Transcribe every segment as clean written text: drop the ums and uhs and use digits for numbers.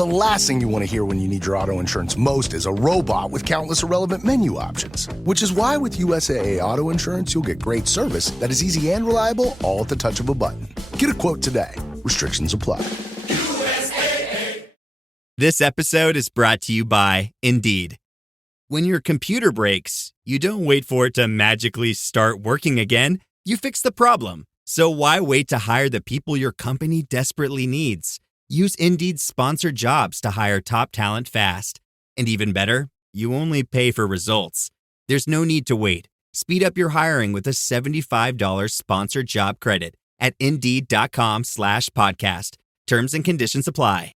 The last thing you want to hear when you need your auto insurance most is a robot with countless irrelevant menu options. Which is why with USAA Auto Insurance, you'll get great service that is easy and reliable, all at the touch of a button. Get a quote today. Restrictions apply. USAA. This episode is brought to you by Indeed. When your computer breaks, you don't wait for it to magically start working again. You fix the problem. So why wait to hire the people your company desperately needs? Use Indeed's sponsored jobs to hire top talent fast. And even better, you only pay for results. There's no need to wait. Speed up your hiring with a $75 sponsored job credit at Indeed.com/podcast. Terms and conditions apply.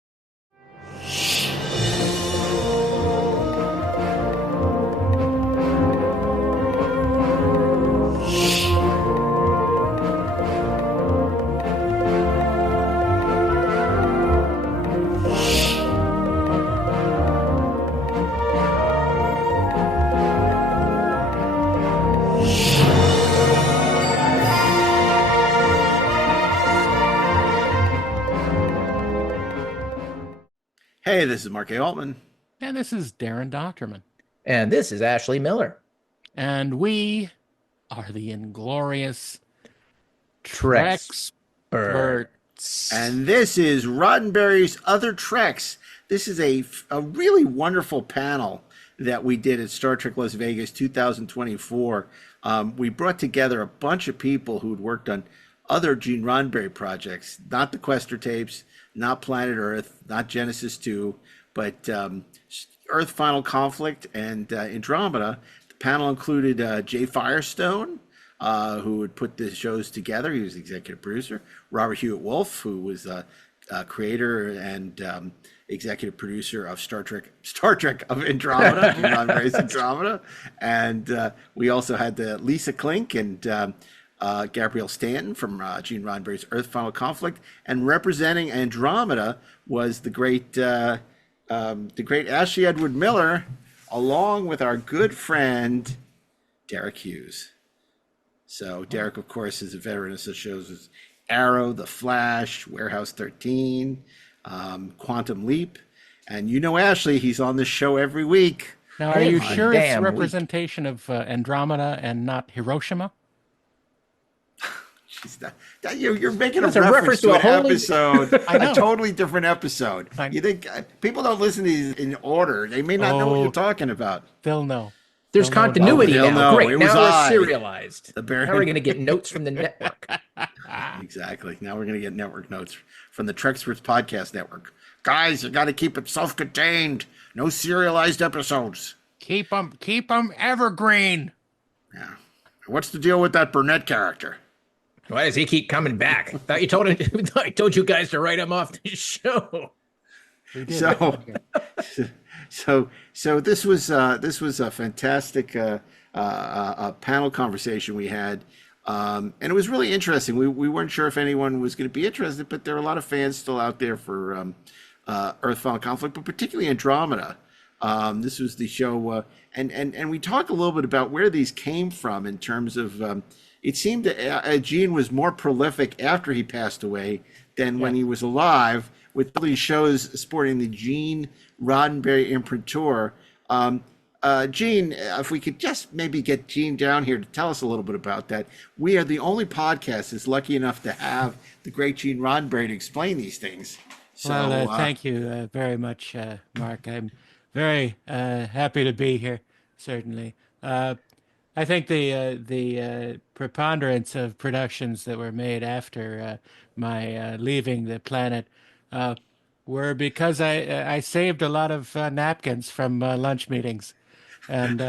Hey, this is Mark A. Altman. And this is Daren Dochterman. And this is Ashley Miller. And we are the inglorious Treksperts. And this is Roddenberry's Other Treks. This is a really wonderful panel that we did at Star Trek Las Vegas 2024. We brought together a bunch of people who'd worked on other Gene Roddenberry projects, not the Quester tapes, not Planet Earth, not Genesis 2, but Earth Final Conflict and Andromeda. The panel included Jay Firestone, who would put the shows together. He was the executive producer. Robert Hewitt Wolfe, who was creator and executive producer of Star Trek of Andromeda, Gene Roddenberry's Andromeda. And we also had Lisa KLINK and Gabrielle Stanton from Gene Roddenberry's Earth Final Conflict, and representing Andromeda was the great Ashley Edward Miller, along with our good friend DERIC Hughes. So DERIC, of course, is a veteran of such shows as Arrow, The Flash, Warehouse 13, Quantum Leap, and you know Ashley, he's on this show every week. Now, are you sure it's representation of Andromeda and not Hiroshima? You're making a reference to an episode, a totally different episode. You think people don't listen to these in order? They may not know what you're talking about. They'll know. There's continuity now. Great. Now we're serialized. Now we're going to get notes from the network. Exactly. Now we're going to get network notes from the Treksperts podcast network. Guys, you got to keep it self-contained. No serialized episodes. Keep them evergreen. Yeah. What's the deal with that Burnett character? Why does he keep coming back? I told you guys to write him off the show. So this was a fantastic panel conversation we had, and it was really interesting. We weren't sure if anyone was going to be interested, but there are a lot of fans still out there for Earth Final Conflict, but particularly Andromeda. This was the show, and we talked a little bit about where these came from in terms of. It seemed that Gene was more prolific after he passed away than when he was alive, with all these shows sporting the Gene Roddenberry imprimatur. Gene, if we could just maybe get Gene down here to tell us a little bit about that. We are the only podcast that's lucky enough to have the great Gene Roddenberry to explain these things. So, thank you very much, Mark. I'm very happy to be here, certainly. I think the preponderance of productions that were made after my leaving the planet were because I saved a lot of napkins from lunch meetings, and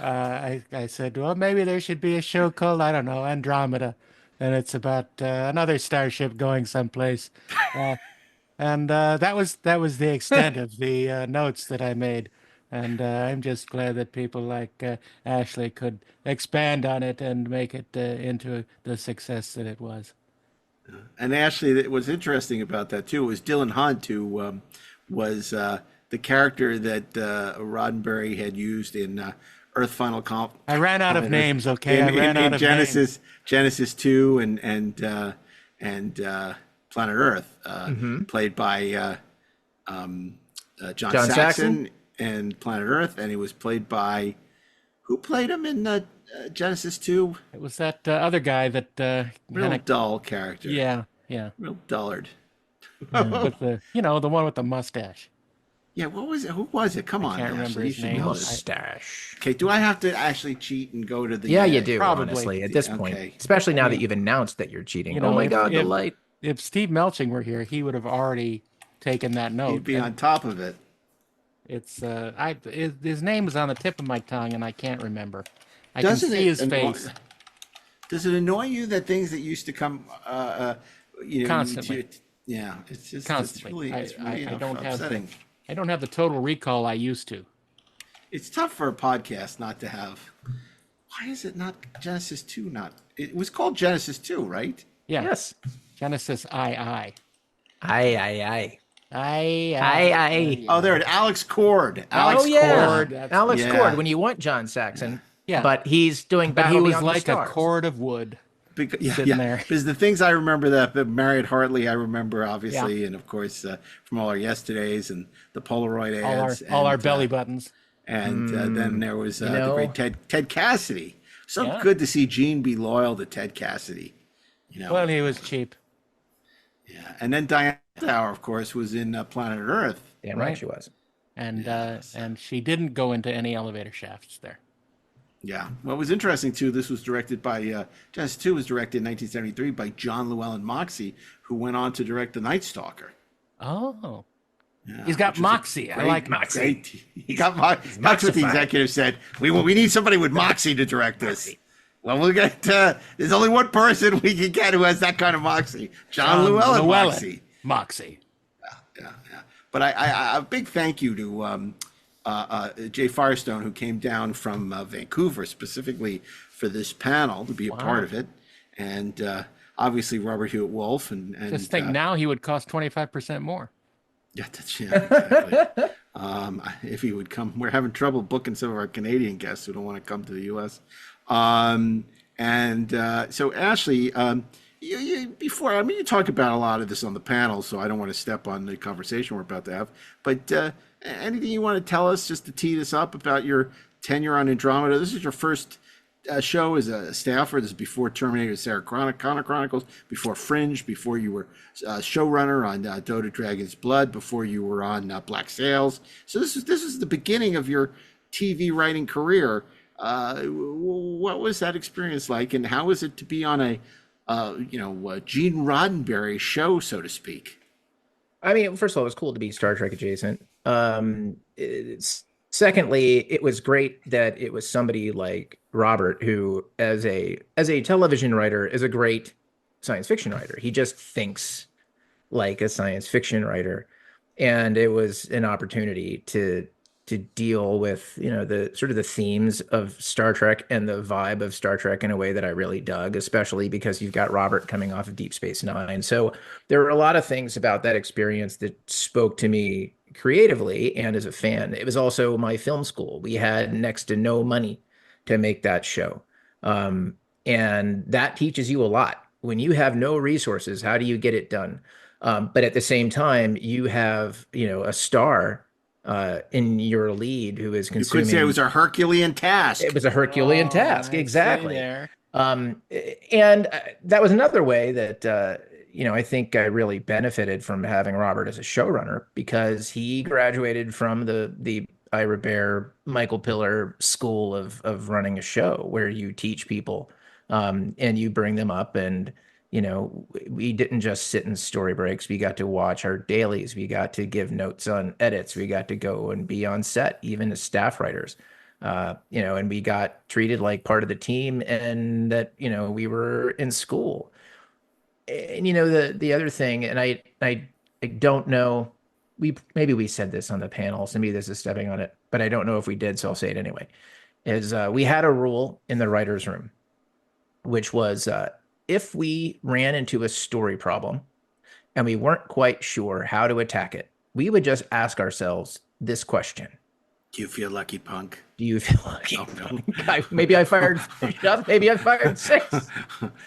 I said, well, maybe there should be a show called, I don't know, Andromeda, and it's about another starship going someplace, and that was the extent of the notes that I made. And I'm just glad that people like Ashley could expand on it and make it into the success that it was. And Ashley, what's interesting about that too was Dylan Hunt, who was the character that Roddenberry had used in Earth Final Conflict. I ran out of names. Okay, I ran out of Genesis, names. Genesis 2 and Planet Earth, played by John John Saxon in Planet Earth, and he was played by who played him in Genesis 2? It was that other guy that Real kinda, dull character. yeah, Real dullard. with the the one with the mustache. Yeah, what was it? Who was it? Come on, can't remember Ashley, you his should name. know this. Mustache. Okay, do I have to actually cheat and go to the? Yeah, you do, Probably. honestly, at this point. Okay. Especially now that you've announced that you're cheating. Oh my if- God, the if- light. If Steve Melching were here, he would have already taken that note. He'd be And on top of it. It's his name is on the tip of my tongue, and I can't remember. I Doesn't can see it his annoy- face. Does it annoy you that things that used to come, Constantly. yeah, it's just Constantly. It's really I don't have upsetting. I don't have the total recall I used to. It's tough for a podcast not to have. Why is it not Genesis 2? It was called Genesis 2, right? Yeah. Yes. Genesis II. Aye. I. Oh, there it. Alex Cord. Alex Cord. Alex Yeah. Cord, when you want John Saxon. Yeah. But he's doing But Battle he was Beyond the like a Stars. cord of wood. Sitting there. Because the things I remember that Marriott Hartley, I remember obviously, and of course from all our yesterdays and the Polaroid ads, All our belly buttons. and then there was the know- great Ted Cassidy. So Yeah. good to see Gene be loyal to Ted Cassidy. Well, he was cheap. Yeah, and then Diana Tower, of course, was in Planet Earth. Damn right Right. she was. And she didn't go into any elevator shafts there. Yeah. What was interesting too, this was directed by Genesis 2 was directed in 1973 by John Llewellyn Moxey, who went on to direct The Night Stalker. Oh. Yeah, He's got which is a moxie. I great- like moxie. great- He got that's what the moxified. executive said. We need somebody with moxie to direct this. Well, we'll get. There's only one person we can get who has that kind of moxie. John Llewellyn Moxie. Moxie. Yeah. But a big thank you to Jay Firestone, who came down from Vancouver specifically for this panel to be a part of it, and obviously Robert Hewitt Wolfe and Just think now he would cost 25% more. Yeah, exactly. If he would come, we're having trouble booking some of our Canadian guests who don't want to come to the U.S. So Ashley, you talk about a lot of this on the panel, so I don't want to step on the conversation we're about to have. But anything you want to tell us, just to tee this up about your tenure on Andromeda? This is your first show as a staffer. This is before Terminator, Sarah Connor Chronicles, before Fringe, before you were showrunner on Dota Dragon's Blood, before you were on Black Sails. So this is the beginning of your TV writing career. What was that experience like, and how was it to be on a Gene Roddenberry show, so to speak? I mean, first of all, it was cool to be Star Trek adjacent. Secondly, it was great that it was somebody like Robert, who, as a television writer, is a great science fiction writer. He just thinks like a science fiction writer, and it was an opportunity to deal with the sort of the themes of Star Trek and the vibe of Star Trek in a way that I really dug, especially because you've got Robert coming off of Deep Space Nine. So there were a lot of things about that experience that spoke to me creatively and as a fan. It was also my film school. We had next to no money to make that show. And that teaches you a lot. When you have no resources, how do you get it done? But at the same time, you have, a star in your lead who is consuming. You could say it was a Herculean task. It was a Herculean task, exactly. There. And that was another way that I think I really benefited from having Robert as a showrunner, because he graduated from the Ira Bear, Michael Piller school of running a show, where you teach people and you bring them up. And we didn't just sit in story breaks. We got to watch our dailies. We got to give notes on edits. We got to go and be on set, even as staff writers. And we got treated like part of the team, and that, we were in school. And, the other thing, and I don't know, maybe we said this on the panel, so maybe this is stepping on it, but I don't know if we did, so I'll say it anyway, is we had a rule in the writer's room, which was if we ran into a story problem and we weren't quite sure how to attack it, we would just ask ourselves this question. Do you feel lucky, punk? Do you feel lucky? Oh, no. Maybe I fired maybe I fired 6.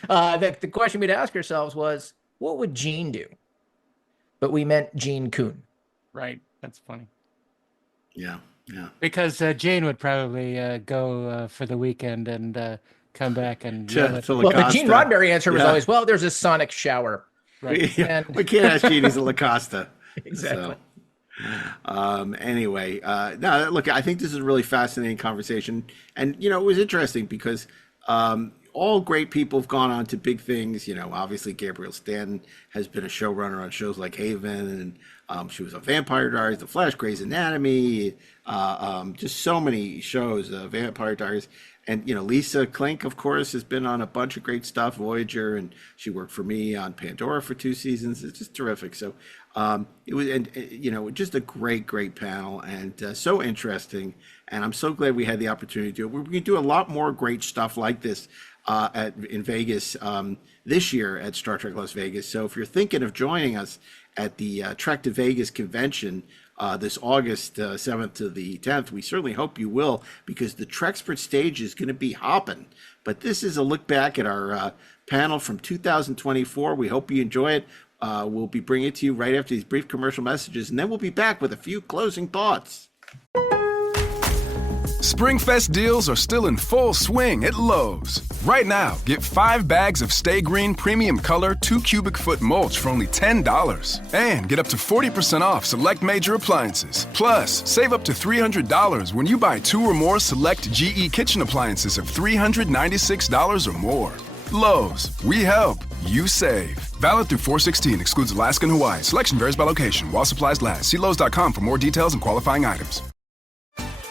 The question we'd ask ourselves was, what would Gene do? But we meant Gene Kuhn. Right. That's funny. Yeah, yeah. Because Jane would probably go for the weekend and come back and yell at To Well, the Lacosta. Gene Roddenberry answer was Yeah. always, well, there's a sonic shower. Right. Yeah, And- we can't ask Gene. He's a Lacosta. Exactly. Anyway, no, look, I think this is a really fascinating conversation. And, you know, it was interesting because all great people have gone on to big things. You know, obviously Gabrielle Stanton has been a showrunner on shows like Haven, and she was on Vampire Diaries, The Flash, Grey's Anatomy, just so many shows, Vampire Diaries. And, you know, Lisa KLINK, of course, has been on a bunch of great stuff, Voyager, and she worked for me on Pandora for 2 seasons. It's just terrific. So it was, and you know, just a great, great panel, and so interesting. And I'm so glad we had the opportunity to do it. We're going to do a lot more great stuff like this in Vegas this year at Star Trek Las Vegas. So if you're thinking of joining us at the Trek to Vegas convention this August 7th to the 10th, we certainly hope you will, because the Treksperts stage is going to be hopping. But this is a look back at our panel from 2024. We hope you enjoy it. We'll be bringing it to you right after these brief commercial messages, and then we'll be back with a few closing thoughts. Springfest deals are still in full swing at Lowe's. Right now, get 5 bags of Stay Green Premium Color 2 cubic foot mulch for only $10. And get up to 40% off select major appliances. Plus, save up to $300 when you buy 2 or more select GE kitchen appliances of $396 or more. Lowe's, we help, you save. Valid through 4/16, excludes Alaska and Hawaii. Selection varies by location while supplies last. See Lowe's.com for more details and qualifying items.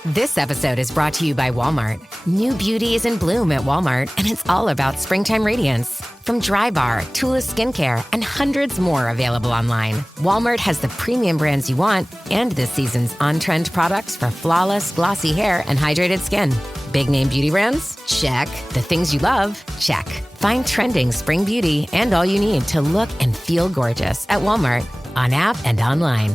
This episode is brought to you by Walmart. New beauty is in bloom at Walmart, and it's all about springtime radiance. From Drybar, Tula Skincare, and hundreds more available online, Walmart has the premium brands you want and this season's on-trend products for flawless, glossy hair and hydrated skin. Big name beauty brands? Check. The things you love? Check. Find trending spring beauty and all you need to look and feel gorgeous at Walmart, on app and online.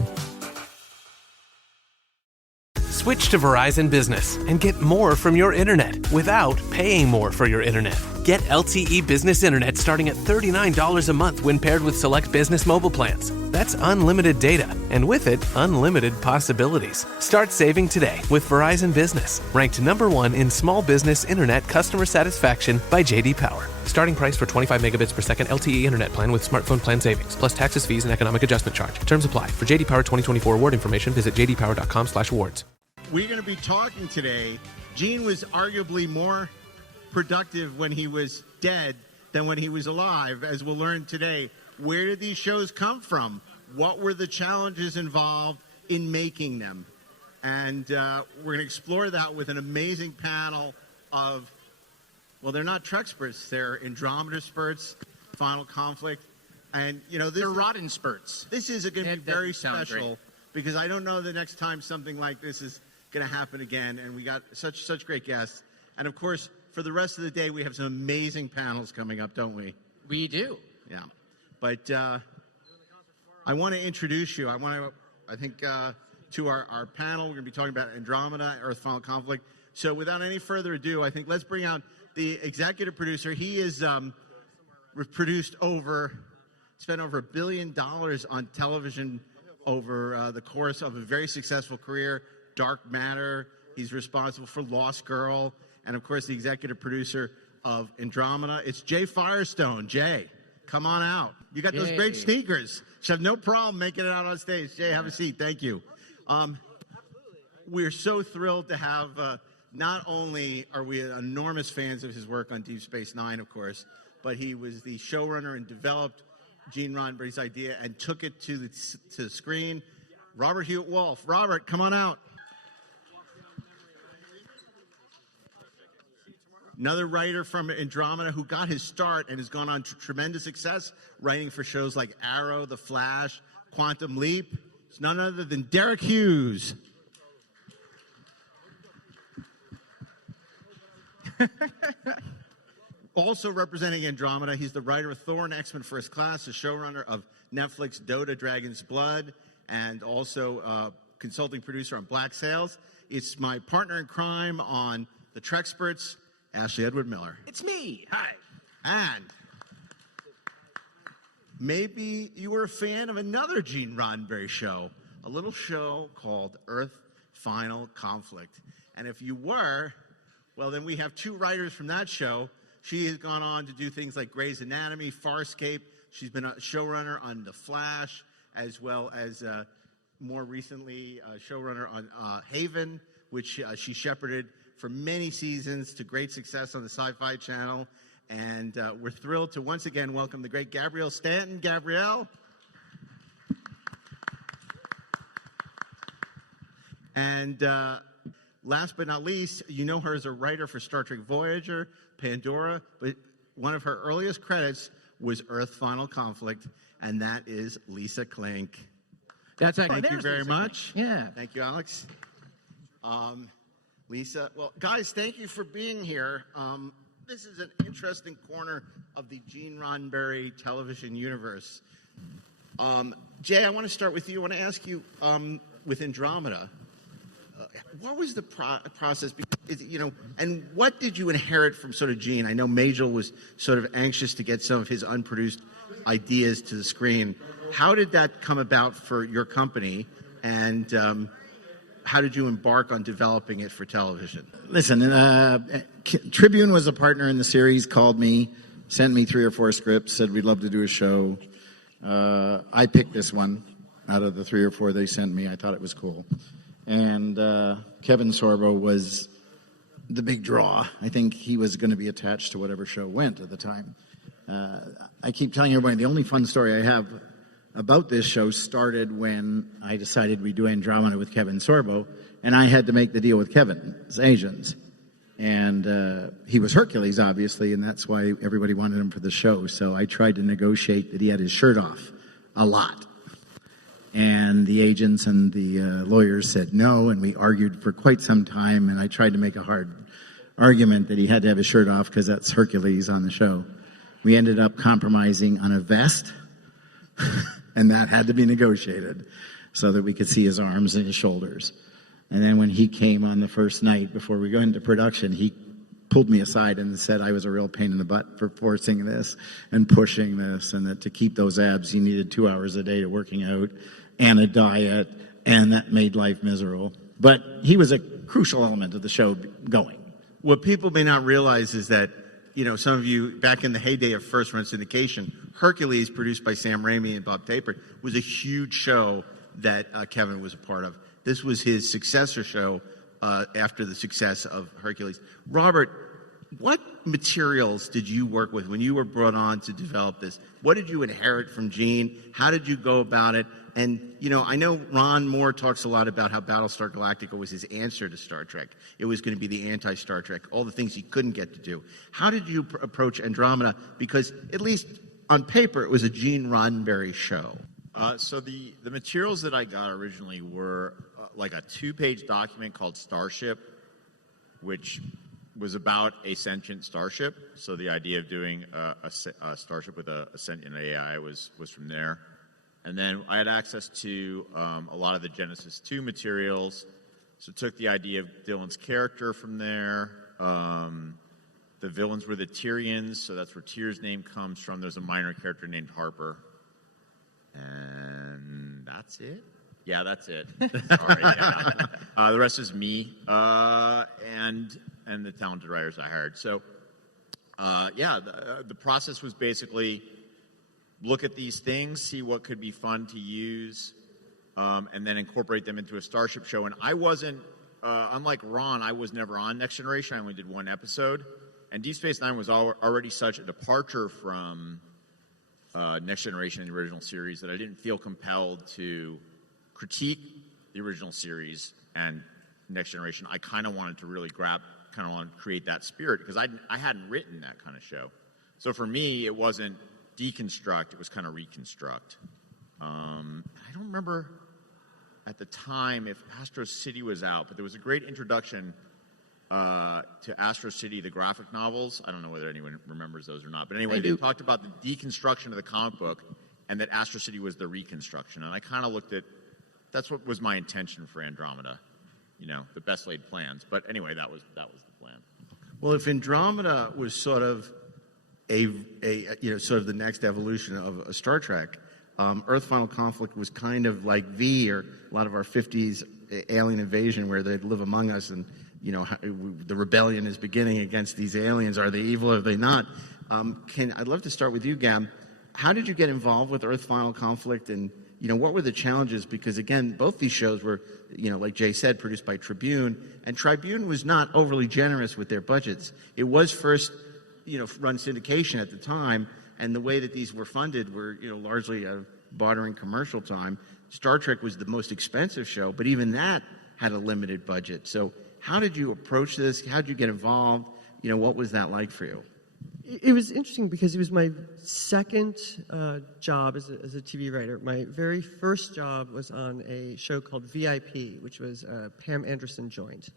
Switch to Verizon Business and get more from your internet without paying more for your internet. Get LTE Business Internet starting at $39 a month when paired with select business mobile plans. That's unlimited data, and with it, unlimited possibilities. Start saving today with Verizon Business, ranked #1 in small business internet customer satisfaction by J.D. Power. Starting price for 25 megabits per second LTE internet plan with smartphone plan savings, plus taxes, fees, and economic adjustment charge. Terms apply. For J.D. Power 2024 award information, visit jdpower.com/awards. We're going to be talking today. Gene was arguably more productive when he was dead than when he was alive, as we'll learn today. Where did these shows come from? What were the challenges involved in making them? And we're going to explore that with an amazing panel of, well, they're not Treksperts, they're Andromeda spurts, Final Conflict, and, you know, they're RODDENBERRY'S. This is going to be very special, because I don't know the next time something like this is going to happen again, and we got such great guests. And of course, for the rest of the day, we have some amazing panels coming up, don't we? We do. Yeah. But I want to introduce you. I think to our panel. We're going to be talking about Andromeda, Earth Final Conflict. So without any further ado, I think let's bring out the executive producer. He is spent over $1 billion on television over the course of a very successful career. Dark Matter. He's responsible for Lost Girl, and of course the executive producer of Andromeda. It's Jay Firestone. Jay, come on out. You got those great sneakers. Should have no problem making it out on stage. Jay, have a seat. Thank you. We're so thrilled to have. Not only are we enormous fans of his work on Deep Space Nine, of course, but he was the showrunner and developed Gene Roddenberry's idea and took it to the screen. Robert HEWITT WOLFE. Robert, come on out. Another writer from Andromeda who got his start and has gone on to tremendous success writing for shows like Arrow, The Flash, Quantum Leap. It's none other than DERIC HUGHES. Also representing Andromeda, he's the writer of Thor and X-Men First Class, the showrunner of Netflix DOTA Dragon's Blood, and also consulting producer on Black Sails. It's my partner in crime on the Treksperts, Ashley Edward Miller. It's me. Hi. And maybe you were a fan of another Gene Roddenberry show, a little show called Earth Final Conflict. And if you were, well, then we have 2 writers from that show. She has gone on to do things like Grey's Anatomy, Farscape. She's been a showrunner on The Flash, as well as more recently a showrunner on Haven, which she shepherded for many seasons to great success on the Sci-Fi Channel. And we're thrilled to once again welcome the great Gabrielle Stanton. Gabrielle. And last but not least, you know her as a writer for Star Trek Voyager, Pandora, but one of her earliest credits was Earth Final Conflict, and that is Lisa KLINK. That's right. Thank you very much. Yeah. Thank you, Alex. Lisa, well, guys, thank you for being here. This is an interesting corner of the Gene Roddenberry television universe. Jay, I want to start with you. I want to ask you, with Andromeda, what was the process? Because, you know, and what did you inherit from sort of Gene? I know Majel was sort of anxious to get some of his unproduced ideas to the screen. How did that come about for your company, and how did you embark on developing it for television? Listen, Tribune was a partner in the series, called me, sent me 3 or 4 scripts, said we'd love to do a show. I picked this one out of the 3 or 4 they sent me. I thought it was cool. And Kevin Sorbo was the big draw. I think he was going to be attached to whatever show went at the time. I keep telling everybody, the only fun story I have about this show started when I decided we'd do Andromeda with Kevin Sorbo, and I had to make the deal with Kevin's agents. And he was Hercules, obviously, and that's why everybody wanted him for the show. So I tried to negotiate that he had his shirt off a lot. And the agents and the lawyers said no, and we argued for quite some time, and I tried to make a hard argument that he had to have his shirt off because that's Hercules on the show. We ended up compromising on a vest, and that had to be negotiated so that we could see his arms and his shoulders. And then when he came on the first night before we go into production, he pulled me aside and said I was a real pain in the butt for forcing this and pushing this, and that to keep those abs, you needed 2 hours a day of working out and a diet, and that made life miserable. But he was a crucial element of the show going. What people may not realize is that, you know, some of you, back in the heyday of first-run syndication, Hercules, produced by Sam Raimi and Bob Tapert, was a huge show that Kevin was a part of. This was his successor show after the success of Hercules. Robert, what materials did you work with when you were brought on to develop this? What did you inherit from Gene? How did you go about it? And, you know, I know Ron Moore talks a lot about how Battlestar Galactica was his answer to Star Trek. It was going to be the anti-Star Trek, all the things he couldn't get to do. How did you approach Andromeda? Because, at least on paper, it was a Gene Roddenberry show. So the materials that I got originally were like a 2-page document called Starship, which was about a sentient starship. So the idea of doing a starship with a sentient AI was from there. And then I had access to a lot of the Genesis 2 materials. So took the idea of Dylan's character from there. The villains were the Tyrians, so that's where Tyr's name comes from. There's a minor character named Harper. And that's it? Yeah, that's it. Sorry. Yeah. The rest is me and the talented writers I hired. So, the process was basically look at these things, see what could be fun to use, and then incorporate them into a Starship show. And I wasn't, unlike Ron, I was never on Next Generation. I only did 1 episode. And Deep Space Nine was already such a departure from Next Generation in the original series that I didn't feel compelled to critique the original series and Next Generation. I kind of wanted to really create that spirit because I hadn't written that kind of show. So for me, it wasn't deconstruct, it was kind of reconstruct. I don't remember at the time if Astro City was out, but there was a great introduction to Astro City, the graphic novels. I don't know whether anyone remembers those or not. But anyway, they talked about the deconstruction of the comic book and that Astro City was the reconstruction. And I kind of looked at, that's what was my intention for Andromeda. You know, the best laid plans. But anyway, that was the plan. Well, if Andromeda was sort of sort of the next evolution of a Star Trek, Earth Final Conflict was kind of like V, or a lot of our 50s alien invasion, where they'd live among us, and the rebellion is beginning against these aliens. Are they evil? Are they not? I'd love to start with you, Gab. How did you get involved with Earth Final Conflict, and what were the challenges? Because again, both these shows were, like Jay said, produced by Tribune, and Tribune was not overly generous with their budgets. It was first, run syndication at the time, and the way that these were funded were, largely a bartering commercial time. Star Trek was the most expensive show, but even that had a limited budget. So how did you approach this? How did you get involved? What was that like for you? It was interesting because it was my second job as a TV writer. My very first job was on a show called VIP, which was Pam Anderson joint.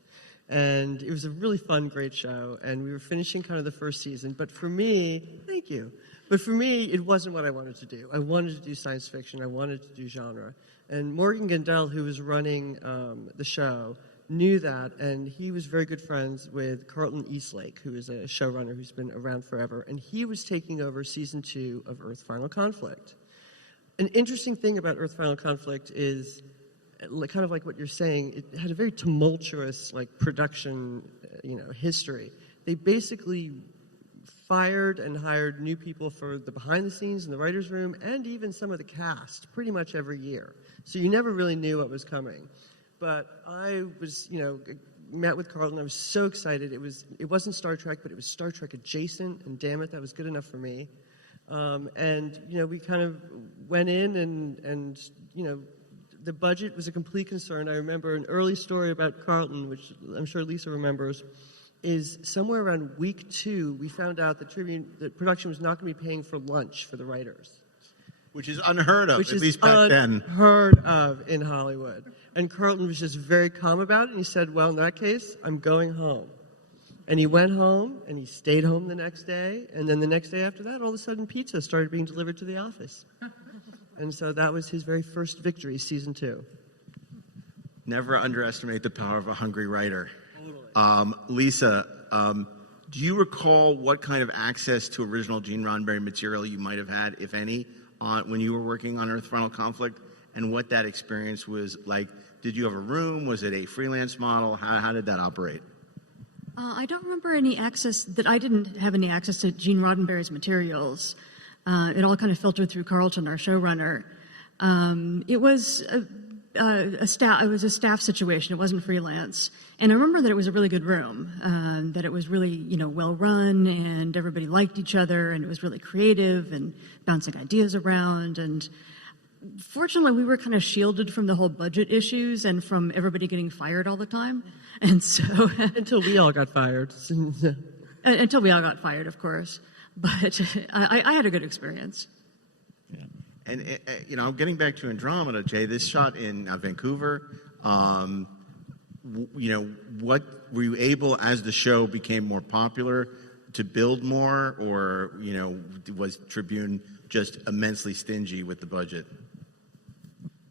And it was a really fun, great show. And we were finishing kind of the first season. But for me, thank you. But for me, it wasn't what I wanted to do. I wanted to do science fiction. I wanted to do genre. And Morgan Gandel, who was running the show, knew that, and he was very good friends with Carlton Eastlake, who is a showrunner who's been around forever, and he was taking over season 2 of Earth Final Conflict. An interesting thing about Earth Final Conflict is, kind of like what you're saying, it had a very tumultuous production history. They basically fired and hired new people for the behind the scenes in the writer's room, and even some of the cast pretty much every year. So you never really knew what was coming. But I was, met with Carlton. I was so excited. It wasn't Star Trek, but it was Star Trek adjacent, and damn it, that was good enough for me. And we kind of went in, and the budget was a complete concern. I remember an early story about Carlton, which I'm sure Lisa remembers, is somewhere around week 2, we found out that production was not going to be paying for lunch for the writers. Which is unheard of, at least back then. Unheard of in Hollywood. And Carlton was just very calm about it, and he said, well, in that case, I'm going home. And he went home, and he stayed home the next day, and then the next day after that, all of a sudden, pizza started being delivered to the office. And so that was his very first victory, season 2. Never underestimate the power of a hungry writer. Totally. Lisa, do you recall what kind of access to original Gene Roddenberry material you might have had, if any, when you were working on Earth Final Conflict, and what that experience was like? Did you have a room? Was it a freelance model? How did that operate? I don't remember any access, that I didn't have any access to Gene Roddenberry's materials. It all kind of filtered through Carlton, our showrunner. It was a staff situation. It wasn't freelance. And I remember that it was a really good room, that it was really, well run, and everybody liked each other, and it was really creative and bouncing ideas around. And fortunately, we were kind of shielded from the whole budget issues and from everybody getting fired all the time. And so until we all got fired. Until we all got fired, of course. But I had a good experience. Yeah. And getting back to Andromeda, Jay, this shot in Vancouver. What were you able, as the show became more popular, to build more, or was Tribune just immensely stingy with the budget?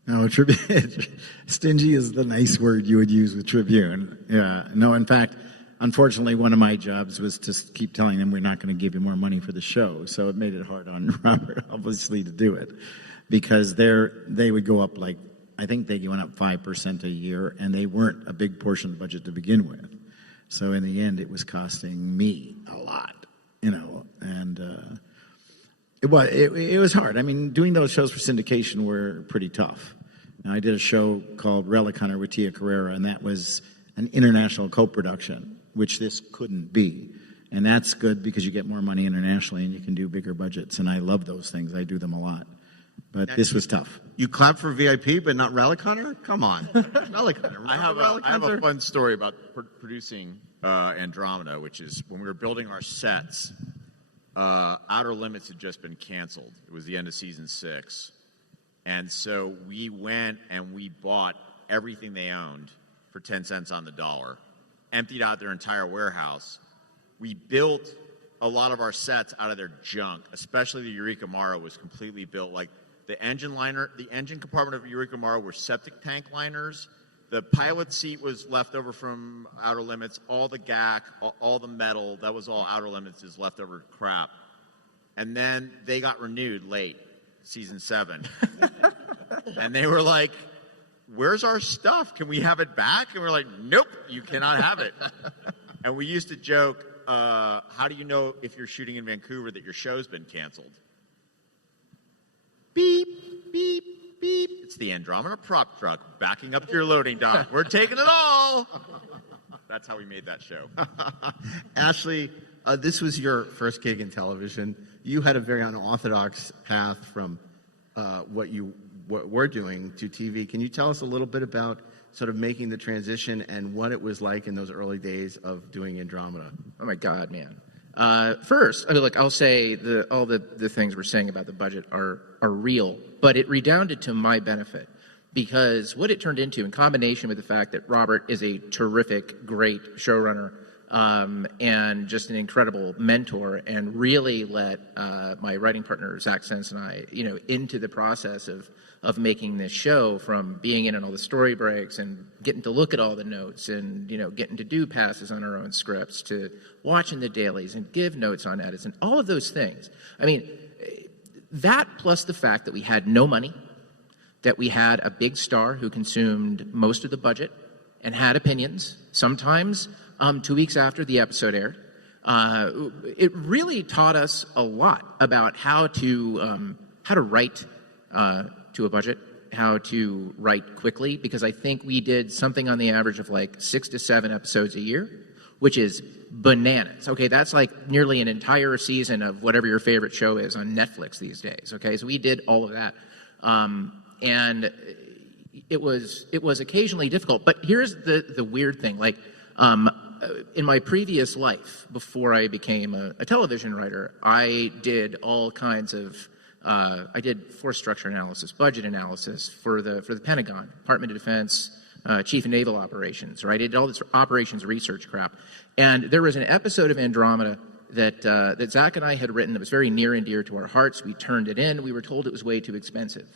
No, stingy is the nice word you would use with Tribune. Yeah. No, in fact, unfortunately, one of my jobs was to keep telling them we're not going to give you more money for the show. So it made it hard on Robert, obviously, to do it, because they would go up I think they went up 5% a year, and they weren't a big portion of the budget to begin with. So in the end, it was costing me a lot, and it was hard. I mean, doing those shows for syndication were pretty tough. Now, I did a show called Relic Hunter with Tia Carrera, and that was an international co-production, which this couldn't be. And that's good because you get more money internationally and you can do bigger budgets. And I love those things. I do them a lot. But this was tough. You clap for VIP, but not Relic Hunter? Come on. Relic Hunter. I have a fun story about producing Andromeda, which is when we were building our sets, Outer Limits had just been canceled. It was the end of season 6. And so we went and we bought everything they owned for 10 cents on the dollar, emptied out their entire warehouse. We built a lot of our sets out of their junk, especially the Eureka Mara was completely built. Like the engine compartment of Eureka Mara were septic tank liners. The pilot seat was left over from Outer Limits. All the GAC, all the metal, that was all Outer Limits' leftover crap. And then they got renewed late. season 7. And they were like, where's our stuff? Can we have it back? And we're like, nope, you cannot have it. And we used to joke, how do you know if you're shooting in Vancouver that your show's been canceled? Beep, beep, beep. It's the Andromeda prop truck backing up to your loading dock. We're taking it all. That's how we made that show. Ashley, this was your first gig in television. You had a very unorthodox path from what we're doing to TV. Can you tell us a little bit about sort of making the transition and what it was like in those early days of doing Andromeda? Oh my God, man. First, I mean, look, I'll say all the things we're saying about the budget are real, but it redounded to my benefit because what it turned into, in combination with the fact that Robert is a terrific, great showrunner and just an incredible mentor, and really let my writing partner Zach Sense and I, into the process of making this show, from being in all the story breaks and getting to look at all the notes and getting to do passes on our own scripts, to watching the dailies and give notes on edits and all of those things. I mean, that plus the fact that we had no money, that we had a big star who consumed most of the budget and had opinions, sometimes 2 weeks after the episode aired. It really taught us a lot about how to write to a budget, how to write quickly, because I think we did something on the average of like 6 to 7 episodes a year, which is bananas. Okay, that's like nearly an entire season of whatever your favorite show is on Netflix these days. Okay, so we did all of that, and it was occasionally difficult. But here's the weird thing, like. In my previous life, before I became a television writer, I did all kinds of I did force structure analysis, budget analysis for the Pentagon, Department of Defense, Chief of Naval Operations, right? I did all this operations research crap. And there was an episode of Andromeda that Zach and I had written that was very near and dear to our hearts. We turned it in. We were told it was way too expensive.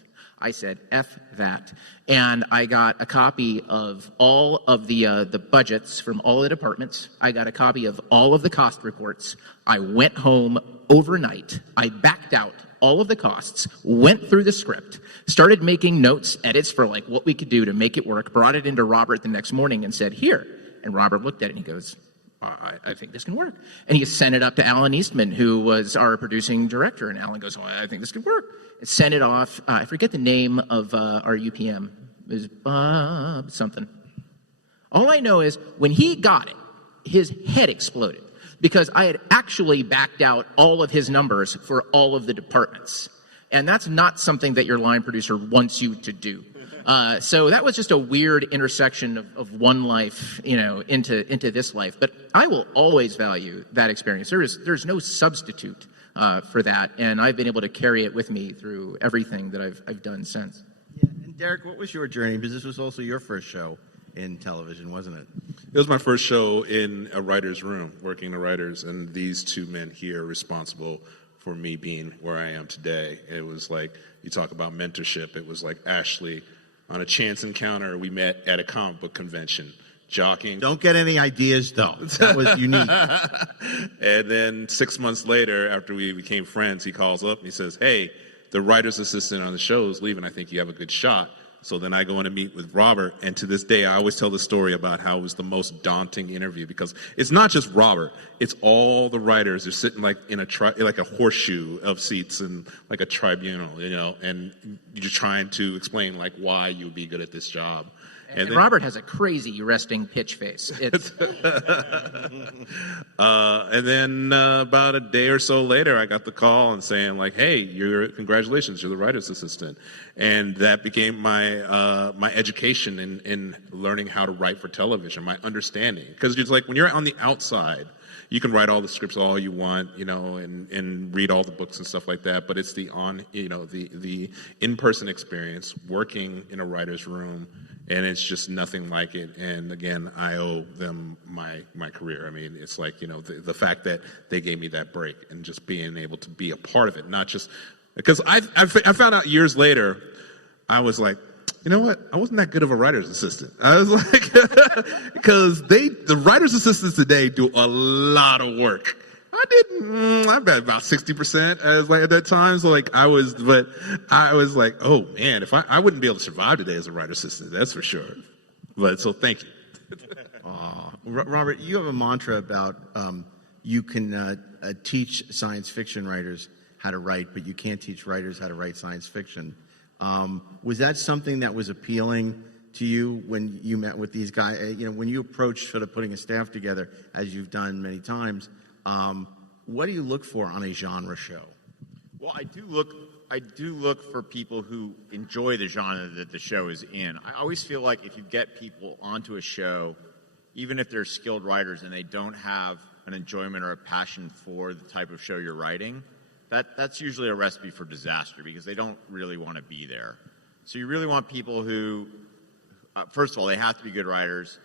I said, F that. And I got a copy of all of the budgets from all the departments. I got a copy of all of the cost reports. I went home overnight. I backed out all of the costs, went through the script, started making notes, edits for like what we could do to make it work, brought it into Robert the next morning and said, here. And Robert looked at it and he goes, I think this can work. And he sent it up to Alan Eastman, who was our producing director. And Alan goes, I think this could work. And sent it off. I forget the name of our UPM. It was Bob something. All I know is when he got it, his head exploded because I had actually backed out all of his numbers for all of the departments. And that's not something that your line producer wants you to do. So that was just a weird intersection of one life, into this life. But I will always value that experience. There's no substitute for that, and I've been able to carry it with me through everything that I've done since. Yeah. And Derek, what was your journey? Because this was also your first show in television, wasn't it? It was my first show in a writer's room, working the writers, and these two men here responsible for me being where I am today. It was like, you talk about mentorship, it was like Ashley. On a chance encounter, we met at a comic book convention, jockeying. Don't get any ideas, though. That was unique. And then 6 months later, after we became friends, he calls up and he says, hey, the writer's assistant on the show is leaving. I think you have a good shot. So then I go in to meet with Robert, and to this day, I always tell the story about how it was the most daunting interview, because it's not just Robert, it's all the writers. They're sitting like in like a horseshoe of seats and like a tribunal, and you're trying to explain like why you would be good at this job. And then, Robert has a crazy resting pitch face. It's and then about a day or so later, I got the call and saying like, "Hey, congratulations, you're the writer's assistant," and that became my my education in learning how to write for television, my understanding. Because it's like when you're on the outside, you can write all the scripts all you want, and read all the books and stuff like that. But it's the in-person experience, working in a writer's room. And it's just nothing like it. And again, I owe them my career. I mean, it's like, the fact that they gave me that break and just being able to be a part of it, not just because I found out years later, I was like, you know what? I wasn't that good of a writer's assistant. I was like, because the writer's assistants today do a lot of work. I didn't. I bet about 60% as like at that time. So like I was like, oh man, if I wouldn't be able to survive today as a writer assistant, that's for sure. But so thank you. Robert, you have a mantra about you can teach science fiction writers how to write, but you can't teach writers how to write science fiction. Was that something that was appealing to you when you met with these guys? When you approached sort of putting a staff together, as you've done many times, what do you look for on a genre show? Well, I do look for people who enjoy the genre that the show is in. I always feel like if you get people onto a show, even if they're skilled writers and they don't have an enjoyment or a passion for the type of show you're writing, that's usually a recipe for disaster because they don't really want to be there. So you really want people who, first of all, they have to be good writers.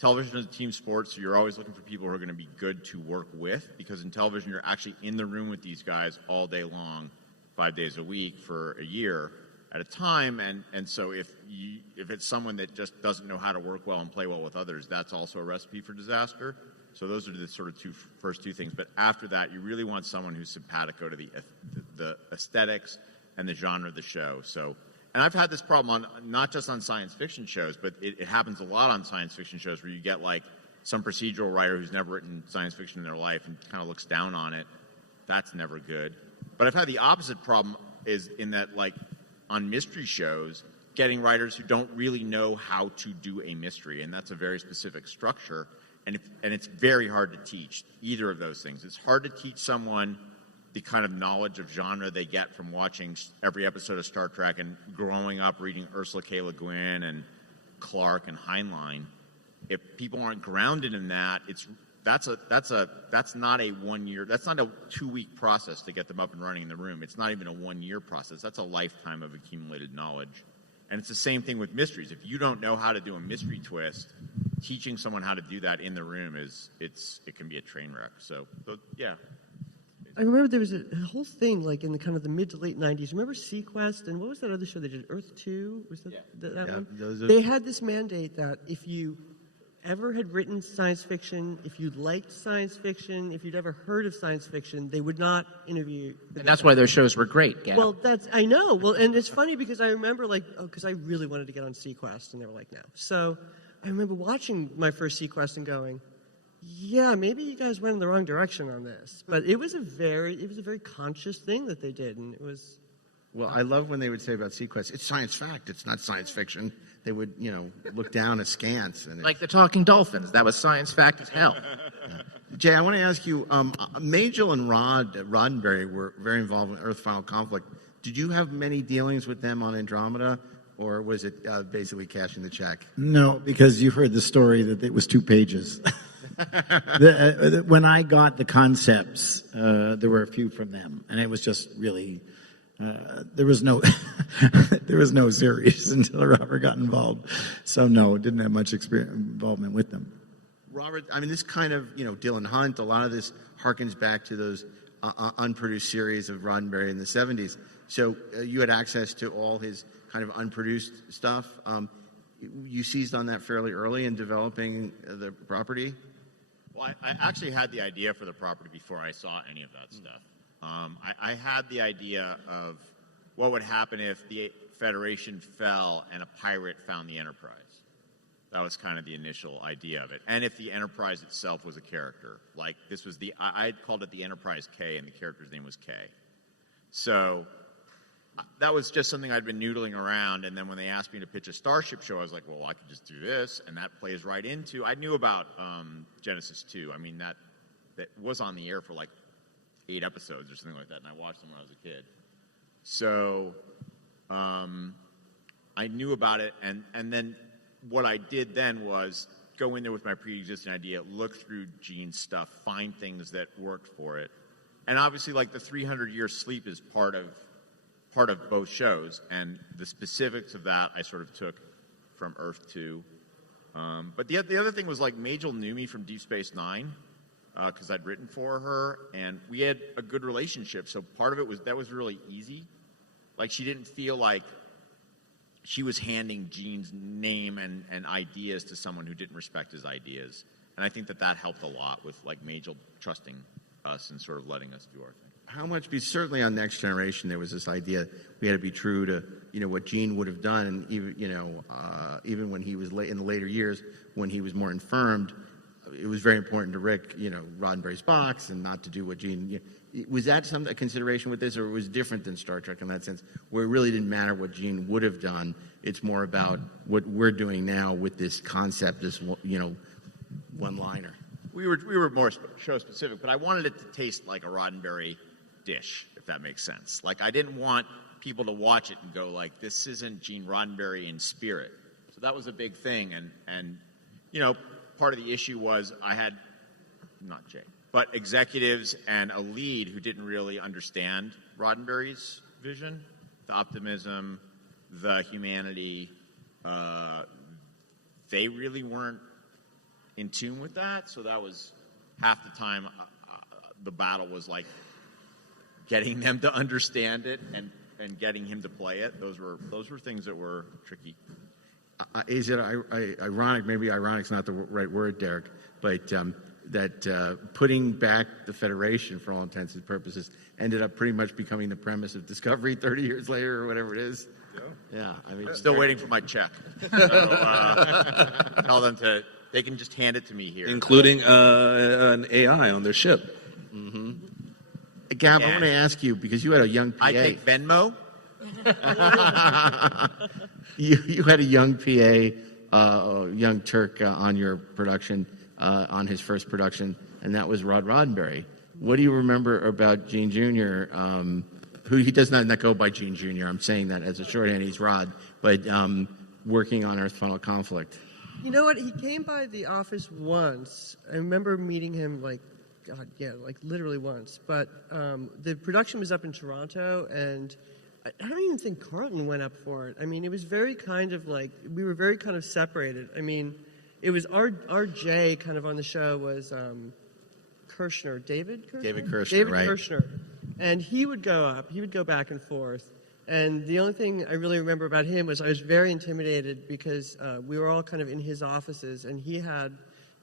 Television is a team sport, so you're always looking for people who are going to be good to work with, because in television you're actually in the room with these guys all day long, 5 days a week for a year at a time, and so if it's someone that just doesn't know how to work well and play well with others, that's also a recipe for disaster. So those are the sort of first two things. But after that, you really want someone who's simpatico to the aesthetics and the genre of the show. So, and I've had this problem not just on science fiction shows, but it happens a lot on science fiction shows where you get like some procedural writer who's never written science fiction in their life and kind of looks down on it. That's never good. But I've had the opposite problem is in that, like, on mystery shows, getting writers who don't really know how to do a mystery, and that's a very specific structure, and it's very hard to teach either of those things. It's hard to teach someone the kind of knowledge of genre they get from watching every episode of Star Trek and growing up reading Ursula K. Le Guin and Clark and Heinlein. If people aren't grounded in that, that's not a 1 year, that's not a 2-week process to get them up and running in the room. It's not even a 1 year process. That's a lifetime of accumulated knowledge. And it's the same thing with mysteries. If you don't know how to do a mystery twist, teaching someone how to do that in the room it can be a train wreck. So yeah. I remember there was a whole thing like in the kind of the mid to late 90s. Remember Sequest, and what was that other show they did? Earth 2? Was that that one? They had this mandate that if you ever had written science fiction, if you liked science fiction, if you'd ever heard of science fiction, they would not interview. And that's why their shows were great, Gab. Well, I know. Well, and it's funny because I remember because I really wanted to get on Sequest, and they were like, no. So I remember watching my first Sequest and going, yeah, maybe you guys went in the wrong direction on this. But it was a very conscious thing that they did, and it was. Well, I love when they would say about Sequest, it's science fact, it's not science fiction. They would, look down askance. And like the talking dolphins. That was science fact as hell. Jay, I want to ask you, Majel and Roddenberry were very involved in Earth Final Conflict. Did you have many dealings with them on Andromeda, or was it basically cashing the check? No, because you heard the story that it was 2 pages. When I got the concepts, there were a few from them, and it was just really... there was no series until Robert got involved. So no, didn't have much involvement with them. Robert, I mean, this kind of, Dylan Hunt, a lot of this harkens back to those unproduced series of Roddenberry in the 70s. So you had access to all his kind of unproduced stuff. You seized on that fairly early in developing the property? Well, I actually had the idea for the property before I saw any of that stuff. I had the idea of what would happen if the Federation fell and a pirate found the Enterprise. That was kind of the initial idea of it. And if the Enterprise itself was a character. Like, this was I called it the Enterprise K, and the character's name was K. So that was just something I'd been noodling around, and then when they asked me to pitch a Starship show, I was like, well, I could just do this, and that plays right into... I knew about Genesis 2. I mean, that was on the air for like 8 episodes or something like that, and I watched them when I was a kid. So I knew about it, and then what I did then was go in there with my pre-existing idea, look through Gene's stuff, find things that worked for it. And obviously, like, the 300-year sleep is part of both shows, and the specifics of that I sort of took from Earth 2. But the other thing was, like, Majel knew me from Deep Space Nine, because I'd written for her, and we had a good relationship. So part of it was really easy. Like, she didn't feel like she was handing Gene's name and ideas to someone who didn't respect his ideas. And I think that helped a lot with, like, Majel trusting us and sort of letting us do our thing. How much? Because certainly on Next Generation there was this idea we had to be true to what Gene would have done, and even when he was in the later years when he was more infirmed, it was very important to Rick, Roddenberry's box, and not to do what Gene. Was that a consideration with this, or it was different than Star Trek in that sense, where it really didn't matter what Gene would have done? It's more about what we're doing now with this concept, this one-liner. We were more show specific, but I wanted it to taste like a Roddenberry dish, if that makes sense. Like, I didn't want people to watch it and go like, this isn't Gene Roddenberry in spirit. So that was a big thing, and part of the issue was I had, not Jay, but executives and a lead who didn't really understand Roddenberry's vision, the optimism, the humanity. They really weren't in tune with that, so that was half the time the battle was like getting them to understand it and getting him to play it. Those were things that were tricky. Is it ironic? Maybe ironic's not the right word, Derek, but that putting back the Federation, for all intents and purposes, ended up pretty much becoming the premise of Discovery 30 years later, or whatever it is. Yeah, I mean, still waiting for my check. So, tell them they can just hand it to me here, including an AI on their ship. Mm-hmm. Gab, I want to ask you, because you had a young PA. I take Venmo. You had a young PA, young Turk on your production, on his first production, and that was Rod Roddenberry. What do you remember about Gene Jr., who he does not go by Gene Jr., I'm saying that as a shorthand, he's Rod, but working on Earth Final Conflict? You know what? He came by the office once. I remember meeting him literally once. But the production was up in Toronto, and I don't even think Carlton went up for it. I mean, it was very kind of like, we were very kind of separated. I mean, it was our Jay kind of on the show was Kirshner, David Kirshner? David Kirshner, David right. Kirshner. And he would go up, he would go back and forth. And the only thing I really remember about him was I was very intimidated because we were all kind of in his offices, and he had,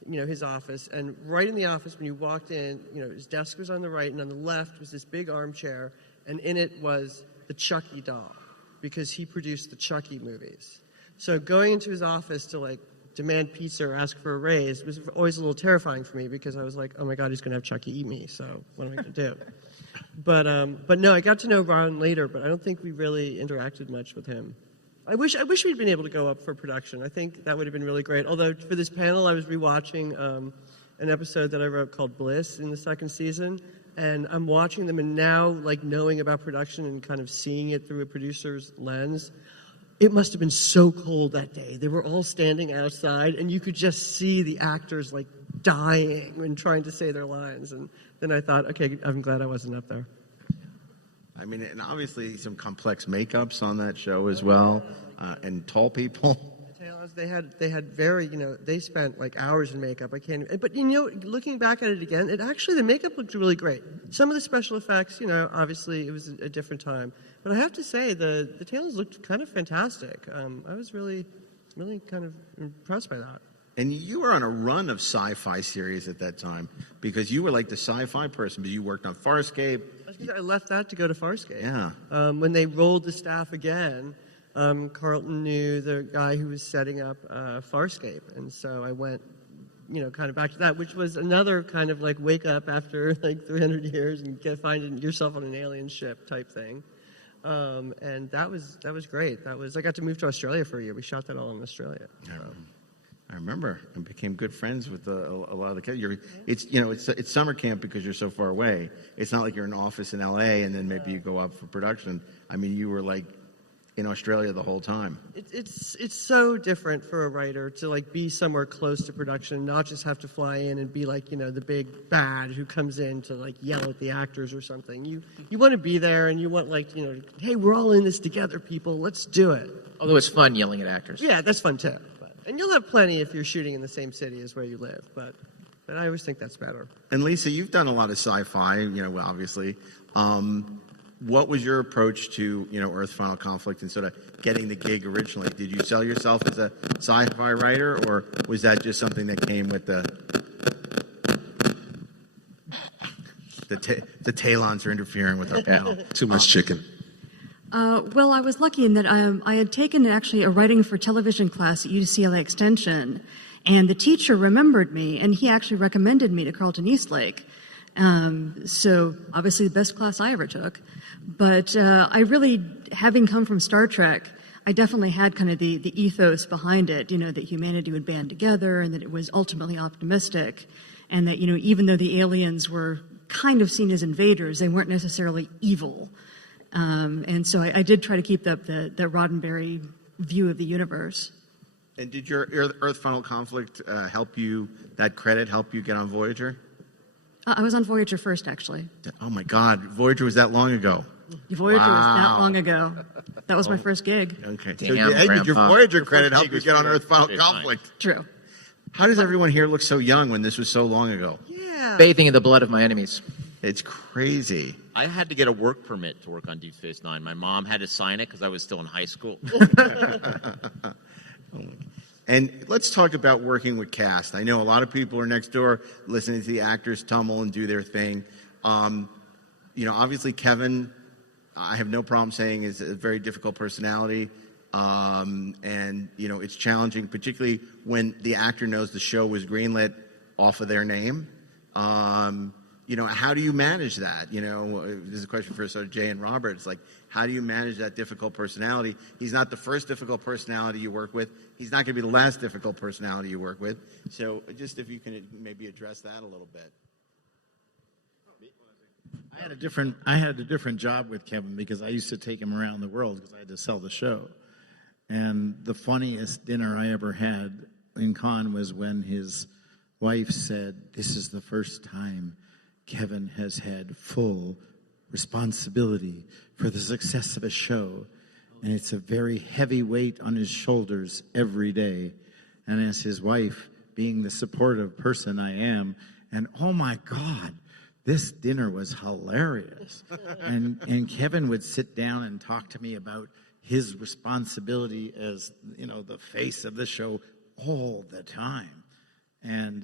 his office. And right in the office, when you walked in, his desk was on the right, and on the left was this big armchair, and in it was the Chucky doll, because he produced the Chucky movies. So going into his office to demand pizza or ask for a raise was always a little terrifying for me, because I was like, oh my God, he's going to have Chucky eat me. So what am I going to do? But no, I got to know Ron later, but I don't think we really interacted much with him. I wish we'd been able to go up for production. I think that would have been really great. Although for this panel, I was rewatching an episode that I wrote called Bliss in the second season, and I'm watching them, and now knowing about production and kind of seeing it through a producer's lens, it must have been so cold that day. They were all standing outside, and you could just see the actors dying and trying to say their lines. And then I thought, okay, I'm glad I wasn't up there. I mean, and obviously some complex makeups on that show as well, and tall people. They had very, they spent hours in makeup. I can't, but looking back at it again, the makeup looked really great. Some of the special effects, obviously it was a different time. But I have to say, the Taylors looked kind of fantastic. I was really, really kind of impressed by that. And you were on a run of sci-fi series at that time, because you were the sci-fi person, but you worked on Farscape. I left that to go to Farscape. Yeah. When they rolled the staff again, Carlton knew the guy who was setting up Farscape, and so I went, kind of back to that, which was another kind of wake up after 300 years and finding yourself on an alien ship type thing. And that was great. I got to move to Australia for a year. We shot that all in Australia. So. I remember, and became good friends with a lot of the kids. It's summer camp because you're so far away. It's not like you're in an office in L.A. and then maybe you go up for production. I mean, you were in Australia the whole time. It's so different for a writer to be somewhere close to production, not just have to fly in and be the big bad who comes in to yell at the actors or something. You want to be there, and you want hey, we're all in this together, people. Let's do it. Although it's fun yelling at actors. Yeah, that's fun too. And you'll have plenty if you're shooting in the same city as where you live, but I always think that's better. And Lisa, you've done a lot of sci-fi, obviously. What was your approach to, Earth Final Conflict and sort of getting the gig originally? Did you sell yourself as a sci-fi writer, or was that just something that came with the... the Talons are interfering with our panel. Too much chicken. Well, I was lucky in that I had taken actually a writing for television class at UCLA Extension, and the teacher remembered me, and he actually recommended me to Carlton Eastlake. So obviously the best class I ever took. But I really, having come from Star Trek, I definitely had kind of the ethos behind it, that humanity would band together and that it was ultimately optimistic. And that, even though the aliens were kind of seen as invaders, they weren't necessarily evil. And so I did try to keep up the Roddenberry view of the universe. And did your Earth Final Conflict help you get on Voyager? I was on Voyager first, actually. Oh my God, Voyager was that long ago. Voyager was that long ago. That was my first gig. Okay, Damn, so did your Voyager credit help you get on Earth Final Okay, Conflict? True. How does everyone here look so young when this was so long ago? Yeah. Bathing in the blood of my enemies. It's crazy. I had to get a work permit to work on Deep Space Nine. My mom had to sign it because I was still in high school. And let's talk about working with cast. I know a lot of people are next door listening to the actors tumble and do their thing. Obviously Kevin, I have no problem saying, is a very difficult personality. And it's challenging, particularly when the actor knows the show was greenlit off of their name. How do you manage that? This is a question for Jay and Robert. It's like, how do you manage that difficult personality? He's not the first difficult personality you work with. He's not going to be the last difficult personality you work with. So just if you can maybe address that a little bit. I had a different job with Kevin because I used to take him around the world because I had to sell the show. And the funniest dinner I ever had in con was when his wife said, "This is the first time Kevin has had full responsibility for the success of a show. And it's a very heavy weight on his shoulders every day." And as his wife, being the supportive person I am, and oh my God, this dinner was hilarious. And Kevin would sit down and talk to me about his responsibility as, the face of the show all the time. And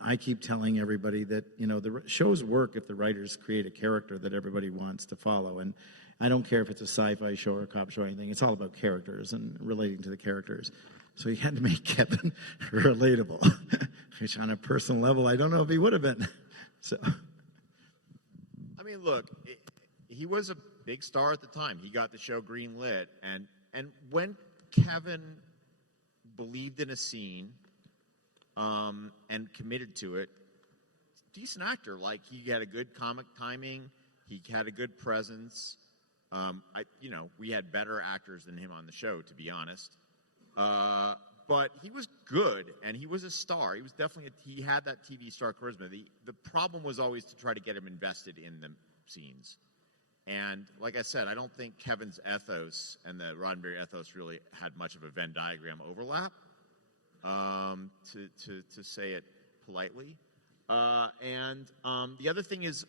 I keep telling everybody that, the shows work if the writers create a character that everybody wants to follow. And I don't care if it's a sci-fi show or a cop show or anything. It's all about characters and relating to the characters. So you had to make Kevin relatable, which on a personal level, I don't know if he would have been. So, I mean, look, he was a big star at the time. He got the show greenlit, and when Kevin believed in a scene and committed to it, decent actor. Like, he had a good comic timing. He had a good presence. We had better actors than him on the show, to be honest. But he was good, and he was a star. He was definitely he had that TV star charisma. The problem was always to try to get him invested in the scenes. And like I said, I don't think Kevin's ethos and the Roddenberry ethos really had much of a Venn diagram overlap, to say it politely. And the other thing is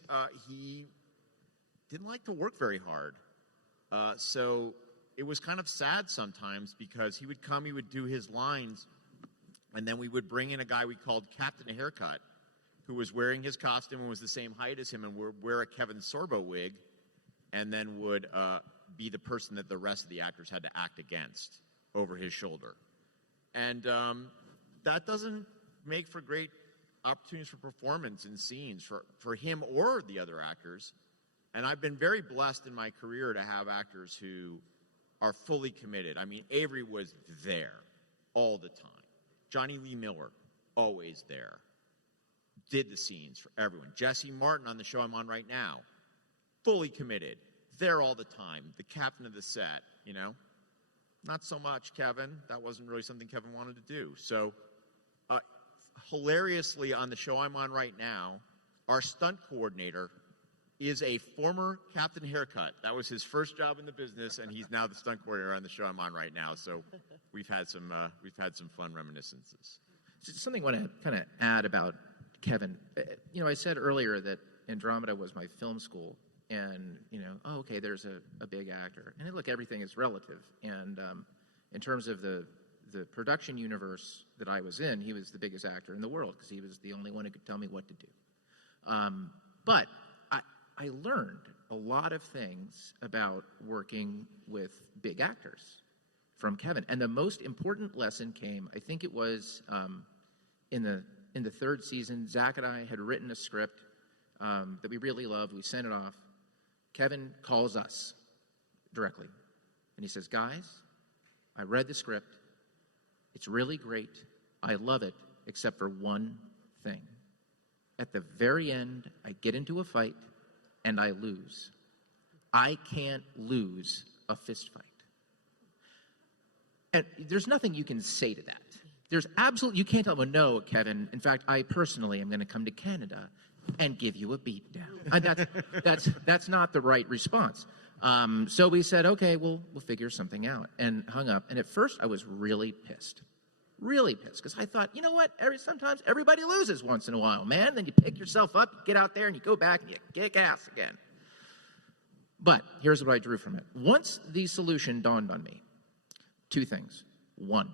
he didn't like to work very hard. So it was kind of sad sometimes because he would come, he would do his lines, and then we would bring in a guy we called Captain Haircut, who was wearing his costume and was the same height as him and would wear a Kevin Sorbo wig, and then would be the person that the rest of the actors had to act against over his shoulder. And that doesn't make for great opportunities for performance in scenes for him or the other actors. And I've been very blessed in my career to have actors who are fully committed. I mean, Avery was there all the time. Johnny Lee Miller, always there. Did the scenes for everyone. Jesse Martin on the show I'm on right now, fully committed. There all the time. The captain of the set, Not so much Kevin. That wasn't really something Kevin wanted to do. So, hilariously, on the show I'm on right now, our stunt coordinator is a former Captain Haircut. That was his first job in the business, and he's now the stunt coordinator on the show I'm on right now. So we've had some fun reminiscences. So something I want to kind of add about Kevin. I said earlier that Andromeda was my film school, and okay, there's a big actor, and look, everything is relative. And in terms of the production universe that I was in, he was the biggest actor in the world because he was the only one who could tell me what to do. But I learned a lot of things about working with big actors from Kevin. And the most important lesson came, I think it was in the third season. Zach and I had written a script that we really loved. We sent it off. Kevin calls us directly, and he says, guys, I read the script. It's really great. I love it, except for one thing. At the very end, I get into a fight, and I lose. I can't lose a fist fight. And there's nothing you can say to that. There's absolutely, you can't tell them, no, Kevin. In fact, I personally am going to come to Canada and give you a beatdown. That's not the right response. So we said, okay, we'll figure something out, and hung up. And at first, I was really pissed, because I thought, you know what? Sometimes everybody loses once in a while, man. Then you pick yourself up, you get out there, and you go back and you kick ass again. But here's what I drew from it. Once the solution dawned on me, two things. One,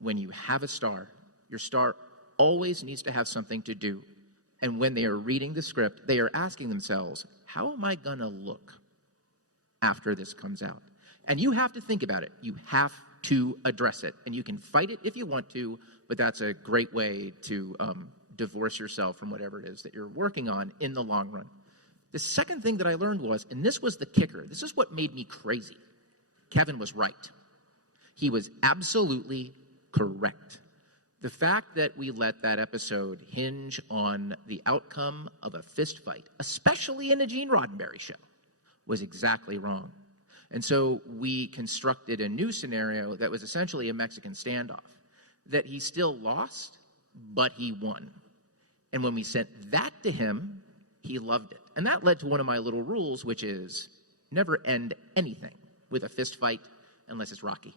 when you have a star, your star always needs to have something to do. And when they are reading the script, they are asking themselves, how am I going to look after this comes out? And you have to think about it. You have to address it. And you can fight it if you want to, but that's a great way to divorce yourself from whatever it is that you're working on in the long run. The second thing that I learned was, and this was the kicker, this is what made me crazy. Kevin was right. He was absolutely correct. The fact that we let that episode hinge on the outcome of a fist fight, especially in a Gene Roddenberry show, was exactly wrong. And so we constructed a new scenario that was essentially a Mexican standoff, that he still lost, but he won. And when we sent that to him, he loved it. And that led to one of my little rules, which is never end anything with a fist fight unless it's Rocky.